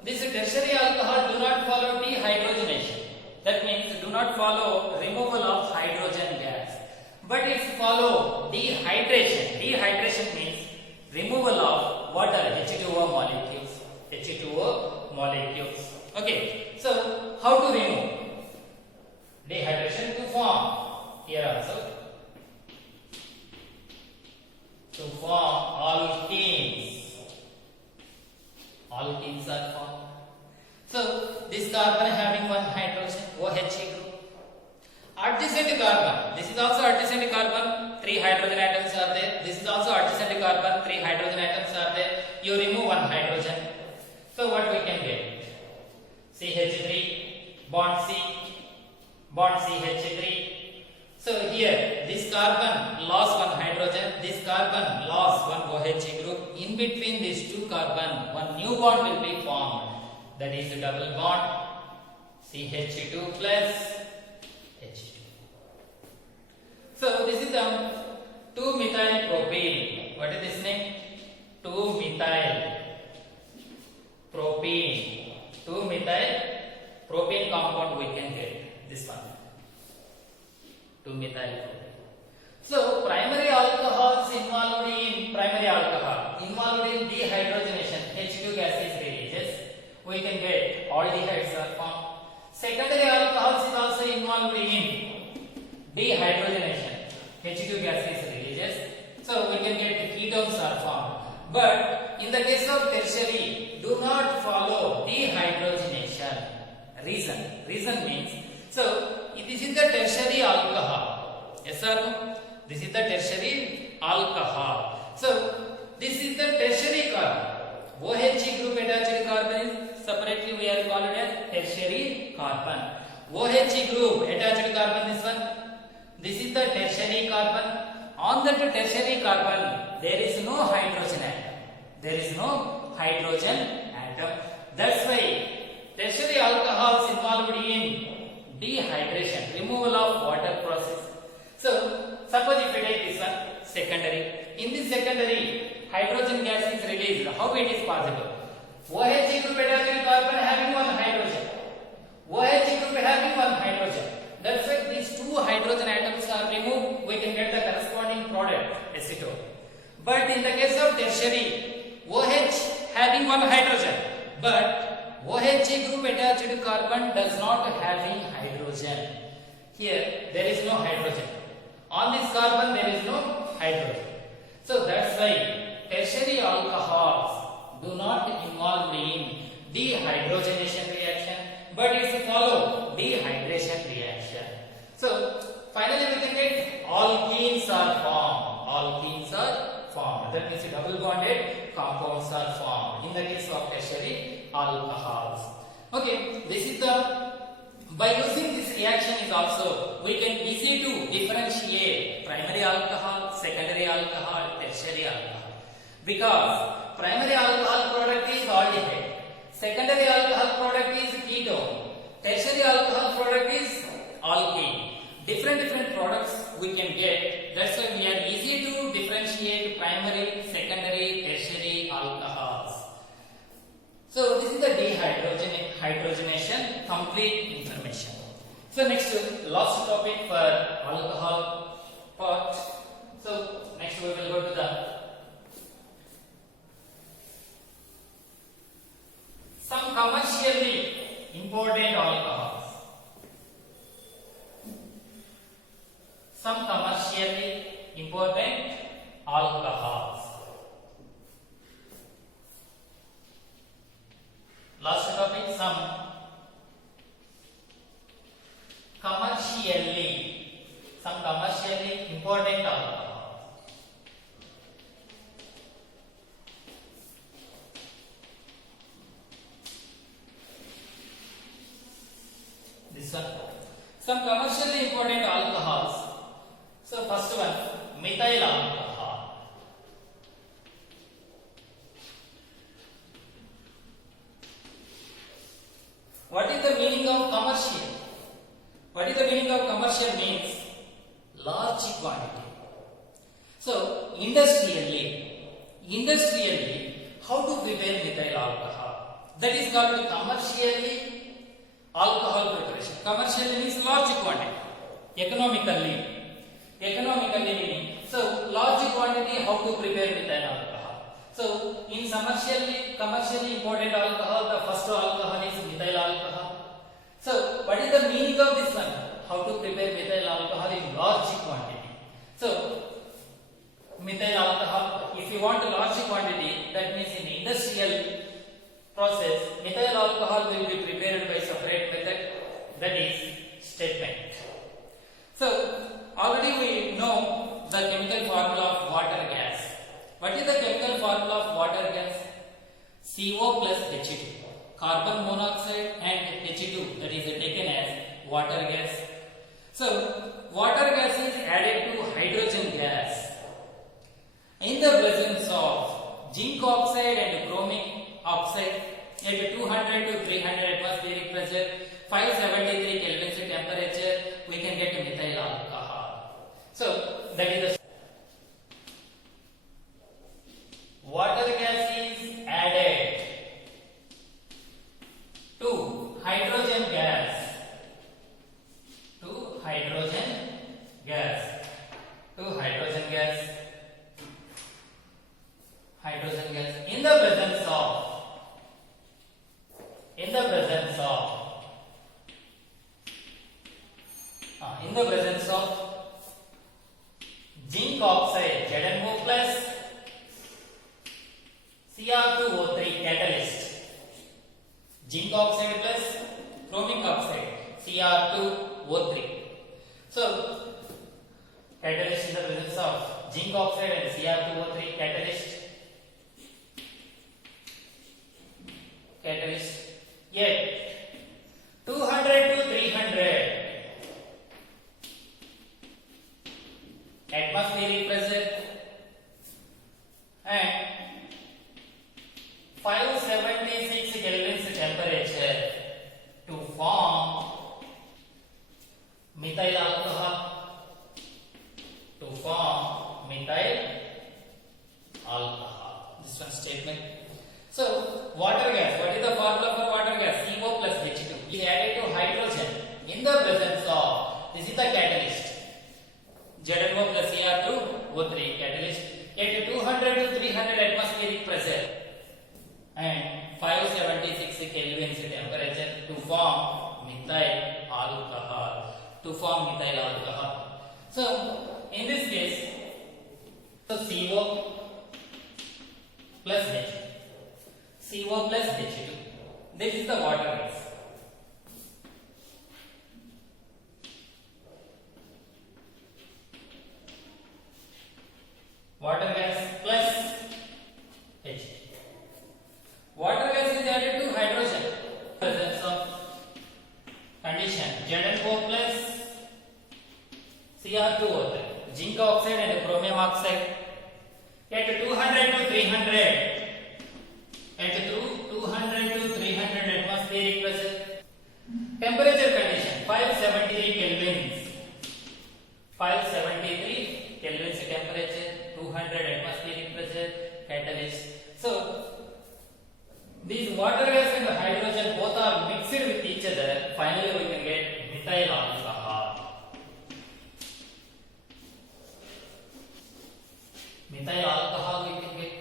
this tertiary alcohol do not follow dehydrogenation. That means do not follow removal of hydrogen gas, but it follow dehydration. Dehydration means removal of water, H2O molecules. Okay, so how to remove? Dehydration to form here also. To form alkenes. Alkenes are formed. So this carbon having one hydrogen, OH group. Adjacent carbon. This is also adjacent carbon. 3 hydrogen atoms are there. This is also adjacent carbon. 3 hydrogen atoms are there. You remove one hydrogen. So what we can get? CH3 bond C bond CH3. So here this carbon lost one hydrogen. This carbon lost one OH group. In between these 2 carbon, one new bond will be formed. That is the double bond CH2 plus H2. So this is the 2-methyl propane. What is this name? 2-methyl propane. 2-methyl propane compound we can get this one. 2-methyl propane. So primary alcohols involved in dehydrogenation, H2 gas is releases. We can get aldehydes are formed. Secondary alcohols is also involved in dehydrogenation, H2 gas is releases. So we can get ketones are formed. But in the case of tertiary, do not follow dehydrogenation. Reason means, so this is the tertiary alcohol. Yes or no? This is the tertiary alcohol. So this is the tertiary carbon. OH group attached carbon is separately we are called as tertiary carbon. OH group attached carbon, this one. This is the tertiary carbon. On that tertiary carbon, there is no hydrogen atom. That's why tertiary alcohols involved in dehydration, removal of water process. So suppose if we take this one, secondary. In this secondary, hydrogen gas is released. How it is possible? OH group attached carbon OH group attached to carbon does not having hydrogen. Here there is no hydrogen. On this carbon there is no hydrogen. So that's why tertiary alcohols do not involve in dehydrogenation reaction, but it follow dehydration reaction. So finally we can get alkenes are formed. Alkenes are formed. That means double bonded compounds are formed in the case of tertiary alcohols. Okay, this is the, by using this reaction is also we can easy to differentiate primary alcohol, secondary alcohol, tertiary alcohol, because primary alcohol product is aldehyde, secondary alcohol product is ketone, tertiary alcohol product is alkene. Different products we can get. That's why we are easy to differentiate primary, secondary, tertiary alcohols. So this is the dehydrogenation complete information. So next last topic for alcohol part. So next we will go to the some commercially important alcohols. Some commercially important alcohols. Last topic, some commercially important alcohols. This one, some commercially important alcohols. So first one, methyl alcohol. What is the meaning of commercial? What is the meaning of commercial means? Large quantity. So industrially, how to prepare methyl alcohol? That is called commercially alcohol preparation. Commercially means large quantity. Economically meaning. So large quantity how to prepare methyl alcohol. So in commercially important alcohol, the first alcohol is methyl alcohol. So what is the meaning of this one? How to prepare methyl alcohol in large quantity. So methyl alcohol, if you want a large quantity, that means in industrial process, methyl alcohol will be prepared by separate method, that is statement. So already we know the chemical formula of water gas. What is the chemical formula of water gas? CO plus H2. Carbon monoxide and H2, that is taken as water gas. So water gas is added to hydrogen gas in the presence of zinc oxide and chromic oxide at 200 to 300 atmospheric pressure, 573 Kelvin temperature, we can get methyl alcohol. So that is the water gas is added to hydrogen gas. In the presence of zinc oxide ZnO plus Cr2O3 catalyst. Zinc oxide plus chromic oxide Cr2O3. So catalyst in the presence of zinc oxide and Cr2O3 catalyst. Yet 200 to 300 atmospheric pressure and 576 Kelvin temperature to form methyl alcohol. This one statement. So water gas, what is the formula for water gas? CO form methyl alcohol. To form methyl alcohol. So in this case, so CO plus H. CO plus H2. This is the water gas. Water gas plus H. Water gas is added to hydrogen. Presence of condition ZnO plus Cr2 होता है. Zinc oxide and chromium oxide at 200 to 300. At 200 to 300 atmospheric pressure. Temperature condition 573 kelvins. 573 kelvins temperature, 200 atmospheric pressure, catalyst. So these water gas and the hydrogen both are mixed with each other. Finally, we can get methyl alcohol. Methyl alcohol we can get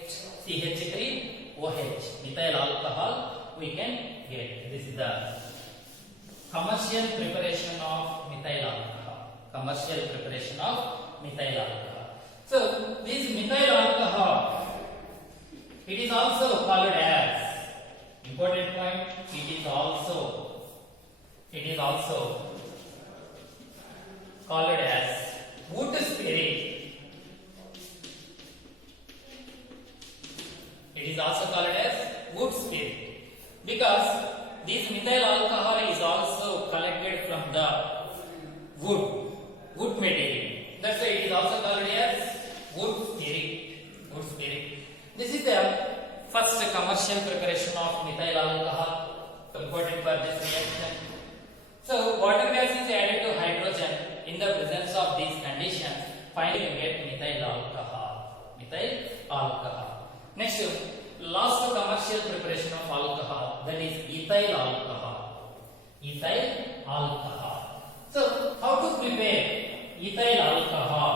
CH3OH. Methyl alcohol we can get. This is the commercial preparation of methyl alcohol. Commercial preparation of methyl alcohol. So this methyl alcohol, it is also called as, important point, it is also called as wood spirit. It is also called as wood spirit because this methyl alcohol is also collected from the wood material. That's why it is also called as wood spirit. This is the first commercial preparation of methyl alcohol, important for this reaction. So water gas is added to hydrogen in the presence of these conditions. Finally, we get methyl alcohol. Next, last commercial preparation of alcohol, that is ethyl alcohol. So how to prepare ethyl alcohol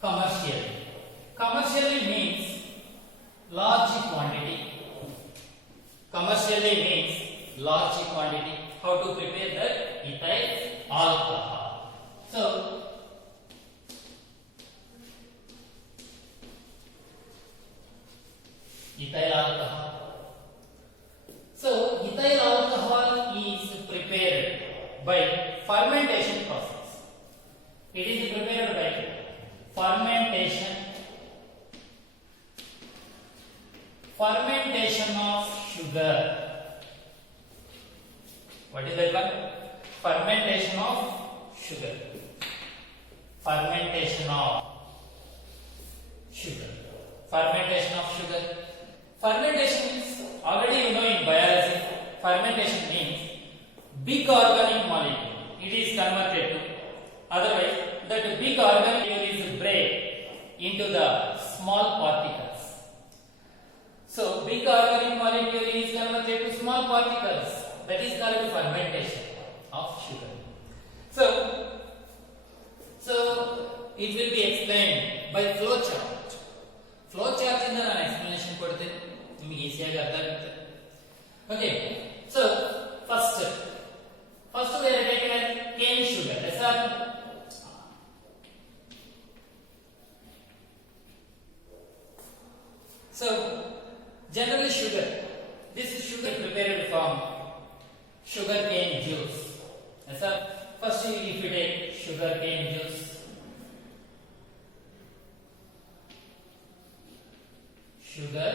commercially? Commercially means large quantity. How to prepare the ethyl alcohol? So ethyl alcohol is prepared by fermentation process. It is prepared by fermentation of sugar. What is that one? Fermentation of sugar. Fermentation is, already you know in biology, fermentation means big organic molecule. It is converted to, otherwise that big organic molecule is break into the small particles. So big organic molecule is converted to small particles. That is called fermentation of sugar. So it will be explained by flow chart. Flow chart ಇಂದ ನಾನು explanation ಕೊಡ್ತೇನೆ, ನಿಮಗೆ ಈಸಿಯಾಗಿ ಅರ್ಥ ಆಗುತ್ತೆ. Okay, so first we are taking as cane sugar. Yes sir. So generally sugar, this is sugar prepared from sugar cane juice. Yes sir. First if you take sugar cane juice, sugar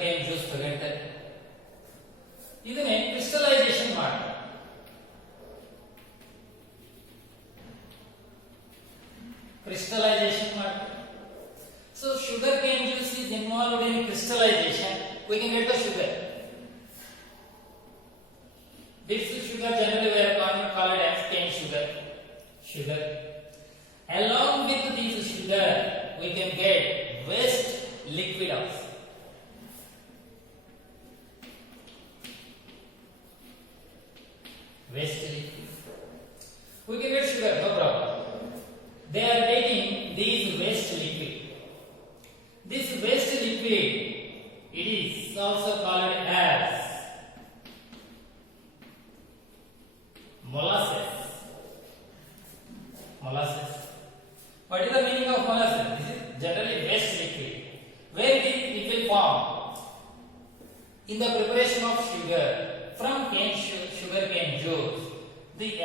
cane juice ತಗೊಳ್ತಾರೆ. ಇದನ್ನೇ crystallisation ಮಾಡ್ತಾರೆ. So sugar cane juice is involved in crystallization. We can get the sugar. This sugar generally we are called as cane sugar. Along with this sugar, we can get waste liquid also. We can get sugar, no problem. They are taking these waste liquid. This waste liquid It is also called as molasses. Molasses. What is the meaning of molasses? This is generally waste liquid. Where it will form? In the preparation of sugar from sugar cane juice.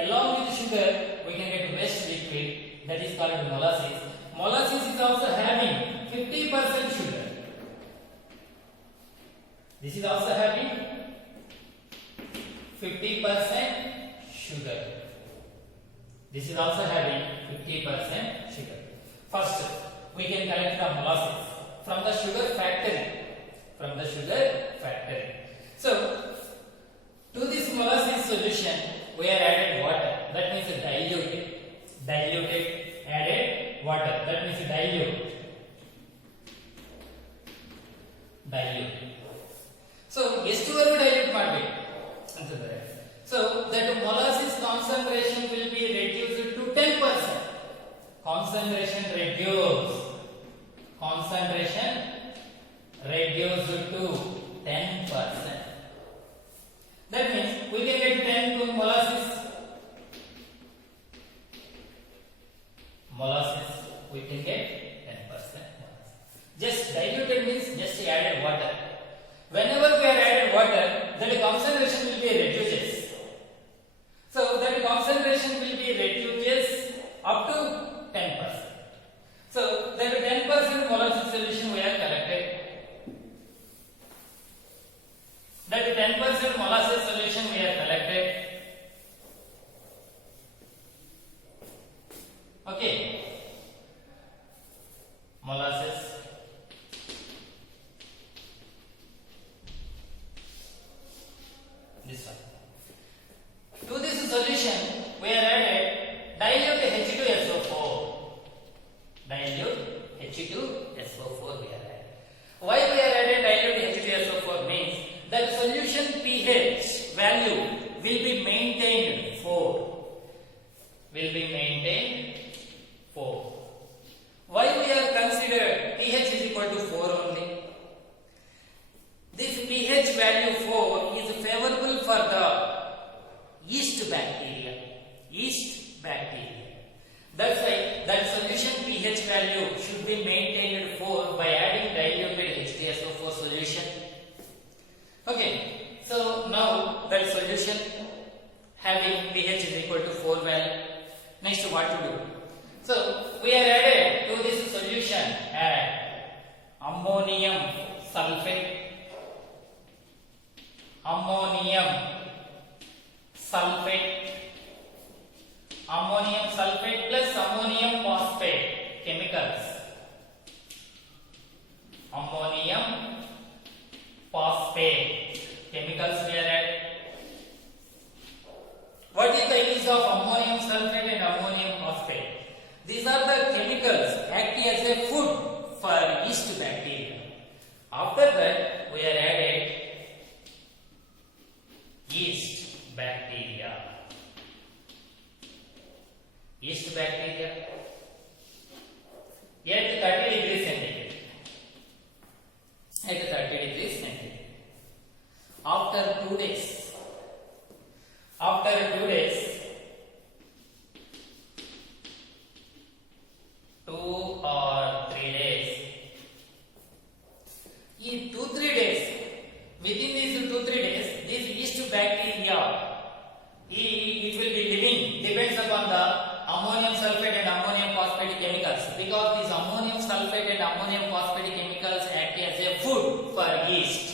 Along with sugar, we can get waste liquid that is called molasses. Molasses is also having 50% sugar. This is also having 50% sugar. This is also having 50% sugar. First, we can collect the molasses from the sugar factory. From the sugar factory. So, to this molasses solution, we are added water. That means diluted. Diluted, added water. That means dilute. Dilute. So, ಎಷ್ಟುವರೆಗೂ dilute ಮಾಡಬೇಕು ಅಂತಂದ್ರೆ so that molasses concentration will be reduced to 10%. Concentration reduced to 10%. That means we can get 10 to molasses. We can get 10%. Just diluted means just added water. Whenever we are added water, that concentration will be reduces. So that concentration will be reduces up to 10%. So that 10% molasses solution we have collected. That 10% molasses solution we have collected. Okay. Molasses. This one. To this solution, we are added dilute H2SO4. Dilute H2SO4 we are added. Why we are added dilute H2SO4 means that solution pH value will be maintained 4. Will be maintained 4. Why we are considered pH is equal to 4 only? This pH value 4 is favorable for the yeast bacteria. That's why that solution pH value should be maintained 4 by adding diluted H2SO4 solution. Okay, so now that solution having pH is equal to 4 value. Next, what to do? So we are added to this solution add ammonium sulfate. Ammonium sulfate plus ammonium phosphate chemicals. Ammonium phosphate chemicals we are added. What is the use of ammonium sulfate and ammonium phosphate? These are the chemicals acting as a food for yeast bacteria. After that, we are added yeast bacteria. Yeast bacteria at 30 degrees centigrade. At 30 degrees centigrade. After 2 days, 2 or 3 days. In 2-3 days, within these 2-3 days, this yeast bacteria, it will be living, depends upon the ammonium sulfate and ammonium phosphate chemicals, because these ammonium sulfate and ammonium phosphate chemicals act as a food for yeast.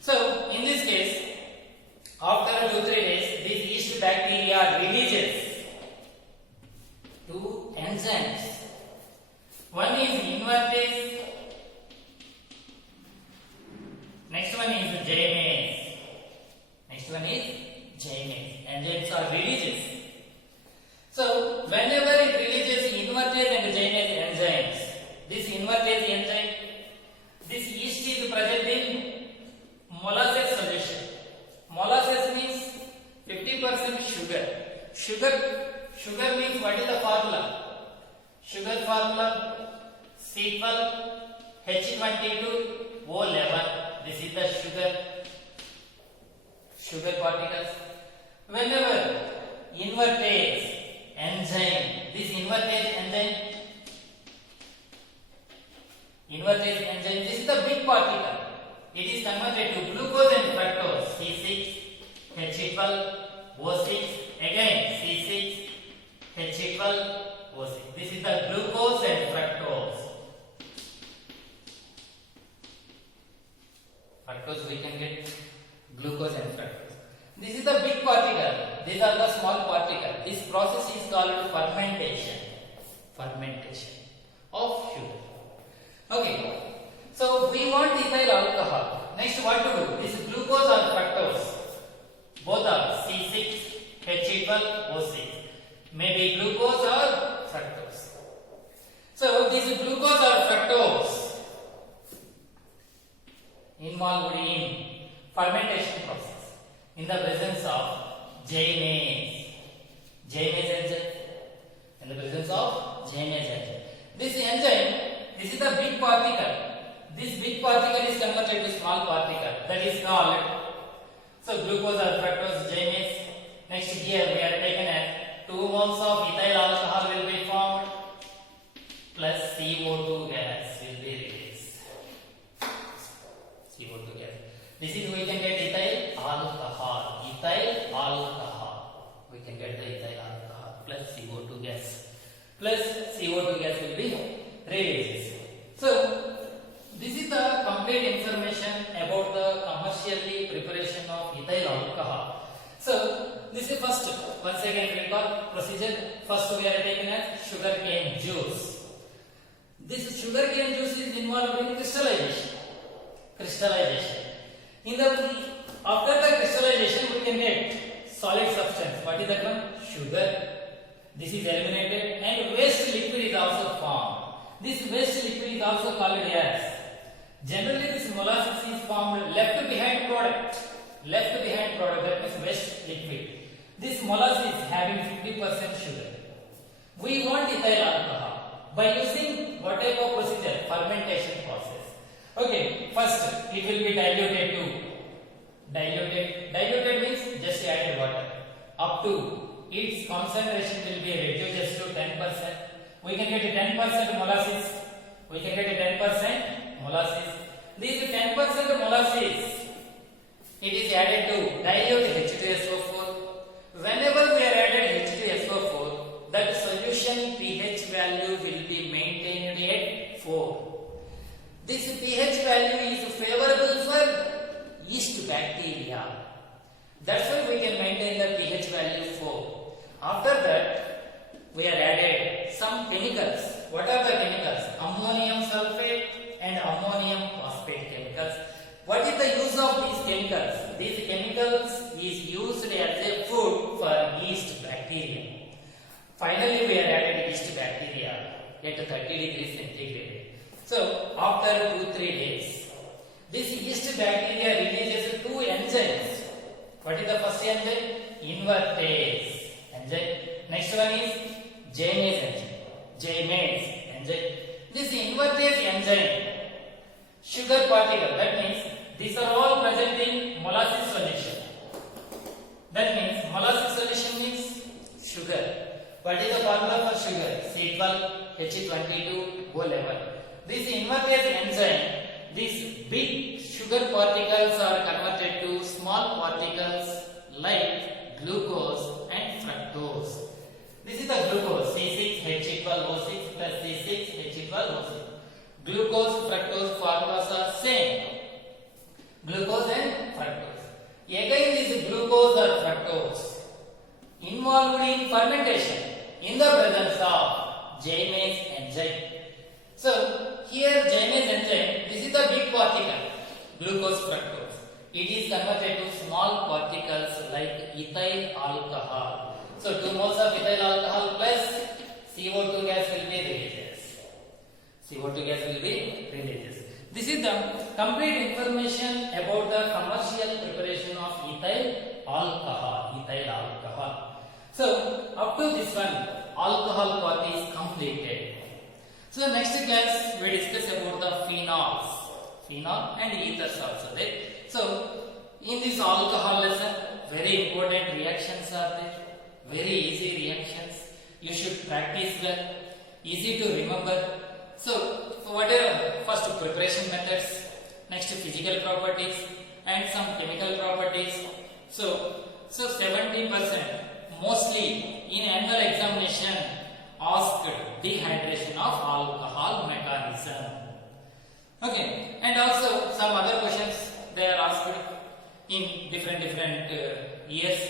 So, in this case, after 2-3 days, this yeast bacteria releases 2 enzymes. One is invertase, next one is gymnase. Enzymes are releases. So, whenever it releases invertase and gymnase enzymes, this invertase enzyme, this yeast is present in molasses solution. Molasses means 50% sugar. Sugar means what is the formula? Sugar formula C12 H22O11. This is the sugar particles. Whenever invertase enzyme, this invertase enzyme, this is the big particle. It is converted to glucose and fructose. C6H12O6. Again C6H12O6. This is the glucose and fructose. Fructose we can get glucose and fructose. This is the big particle. These are the small particle. This process is called fermentation. Fermentation of sugar. Okay. So we want ethyl alcohol. Next, what to do? This is glucose or fructose. Both are C6H12O6. Maybe glucose or fructose. So this is glucose or fructose involved in fermentation process in the presence of J-mase enzyme. In the presence of J-mase enzyme. This enzyme, this is the big particle. This big particle is converted to small particle. That is called, so glucose or fructose, J-mase. Next here we are taken as 2 moles of ethyl alcohol will be formed plus CO2 gas will be released. CO2 gas. This is we can get ethyl alcohol. Ethyl alcohol. We can get the ethyl alcohol plus CO2 gas. Plus CO2 gas will be released. So this is the complete information about the commercially preparation of ethyl alcohol. So this is first. Once again recall procedure. First we are taking as sugarcane juice. This sugarcane juice is involved in crystallization. In the after the crystallization we can get solid substance. What is that one? Sugar. This is eliminated and waste liquid is also formed. This waste liquid is also called as, generally this molasses is formed left behind product. That means waste liquid. This molasses is having 50% sugar. We want ethyl alcohol by using what type of procedure? Fermentation process. Okay, first it will be diluted to diluted means just added water up to its concentration will be reduced to 10%. We can get a 10% molasses. This 10% molasses, it is added to dilute H2SO4. Whenever we are added H2SO4, that solution pH value will be maintained at 4. This pH value is favorable for yeast bacteria. That's why we can maintain the pH value 4. After that, we are added some chemicals. What are the chemicals? Ammonium sulfate and ammonium phosphate chemicals. What is the use of these chemicals? These chemicals is used as a food for yeast bacteria. Finally, we are added yeast bacteria at 30 degrees centigrade. So, after 2-3 days, this yeast bacteria releases 2 enzymes. What is the first enzyme? Invertase enzyme. Next one is J-mase enzyme. This invertase enzyme, sugar particle, that means these are all present in molasses solution. That means molasses solution means sugar. What is the formula for sugar? C12H22O11. This invertase enzyme, these big sugar particles are converted to small particles like glucose and fructose. This is the glucose, C6H12O6 plus C6H12O6. Glucose, fructose formulas are same. Glucose and fructose. Again, this glucose or fructose involved in fermentation in the presence of J-mase enzyme. So, here J-mase enzyme, this is the big particle, glucose, fructose. It is converted to small particles like ethyl alcohol. So 2 moles of ethyl alcohol plus CO2 gas will be released. This is the complete information about the commercial preparation of ethyl alcohol. So up to this one, alcohol part is completed. So next class we discuss about the phenols, phenol and ethers also there. So in this alcohol lesson, very important reactions are there, very easy reactions. You should practice well, easy to remember. So what are first preparation methods, next physical properties and some chemical properties. So 70% mostly in annual examination asked dehydration of alcohol mechanism. Okay, and also some other questions they are asked in different years.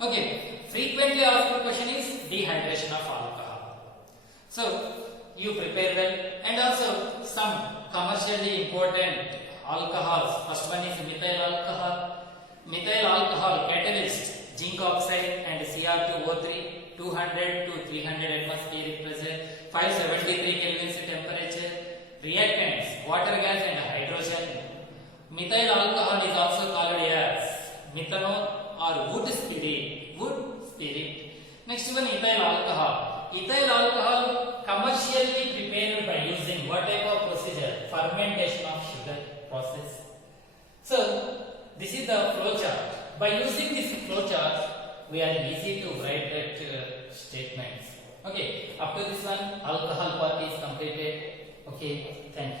Okay, frequently asked question is dehydration of alcohol. So you prepare well, and also some commercially important alcohols. First one is methyl alcohol. Methyl alcohol catalyst, zinc oxide and Cr2O3, 200 to 300 atmospheric pressure, 573 Kelvin temperature. Reactants, water gas and hydrogen. Methyl alcohol is also called as methanol or wood spirit. Next one, ethyl alcohol. Ethyl alcohol commercially prepared by using what type of procedure? Fermentation of sugar process. So this is the flow chart. By using this flow chart, we are easy to write that statements. Okay, up to this one, alcohol part is completed. Okay, thank you.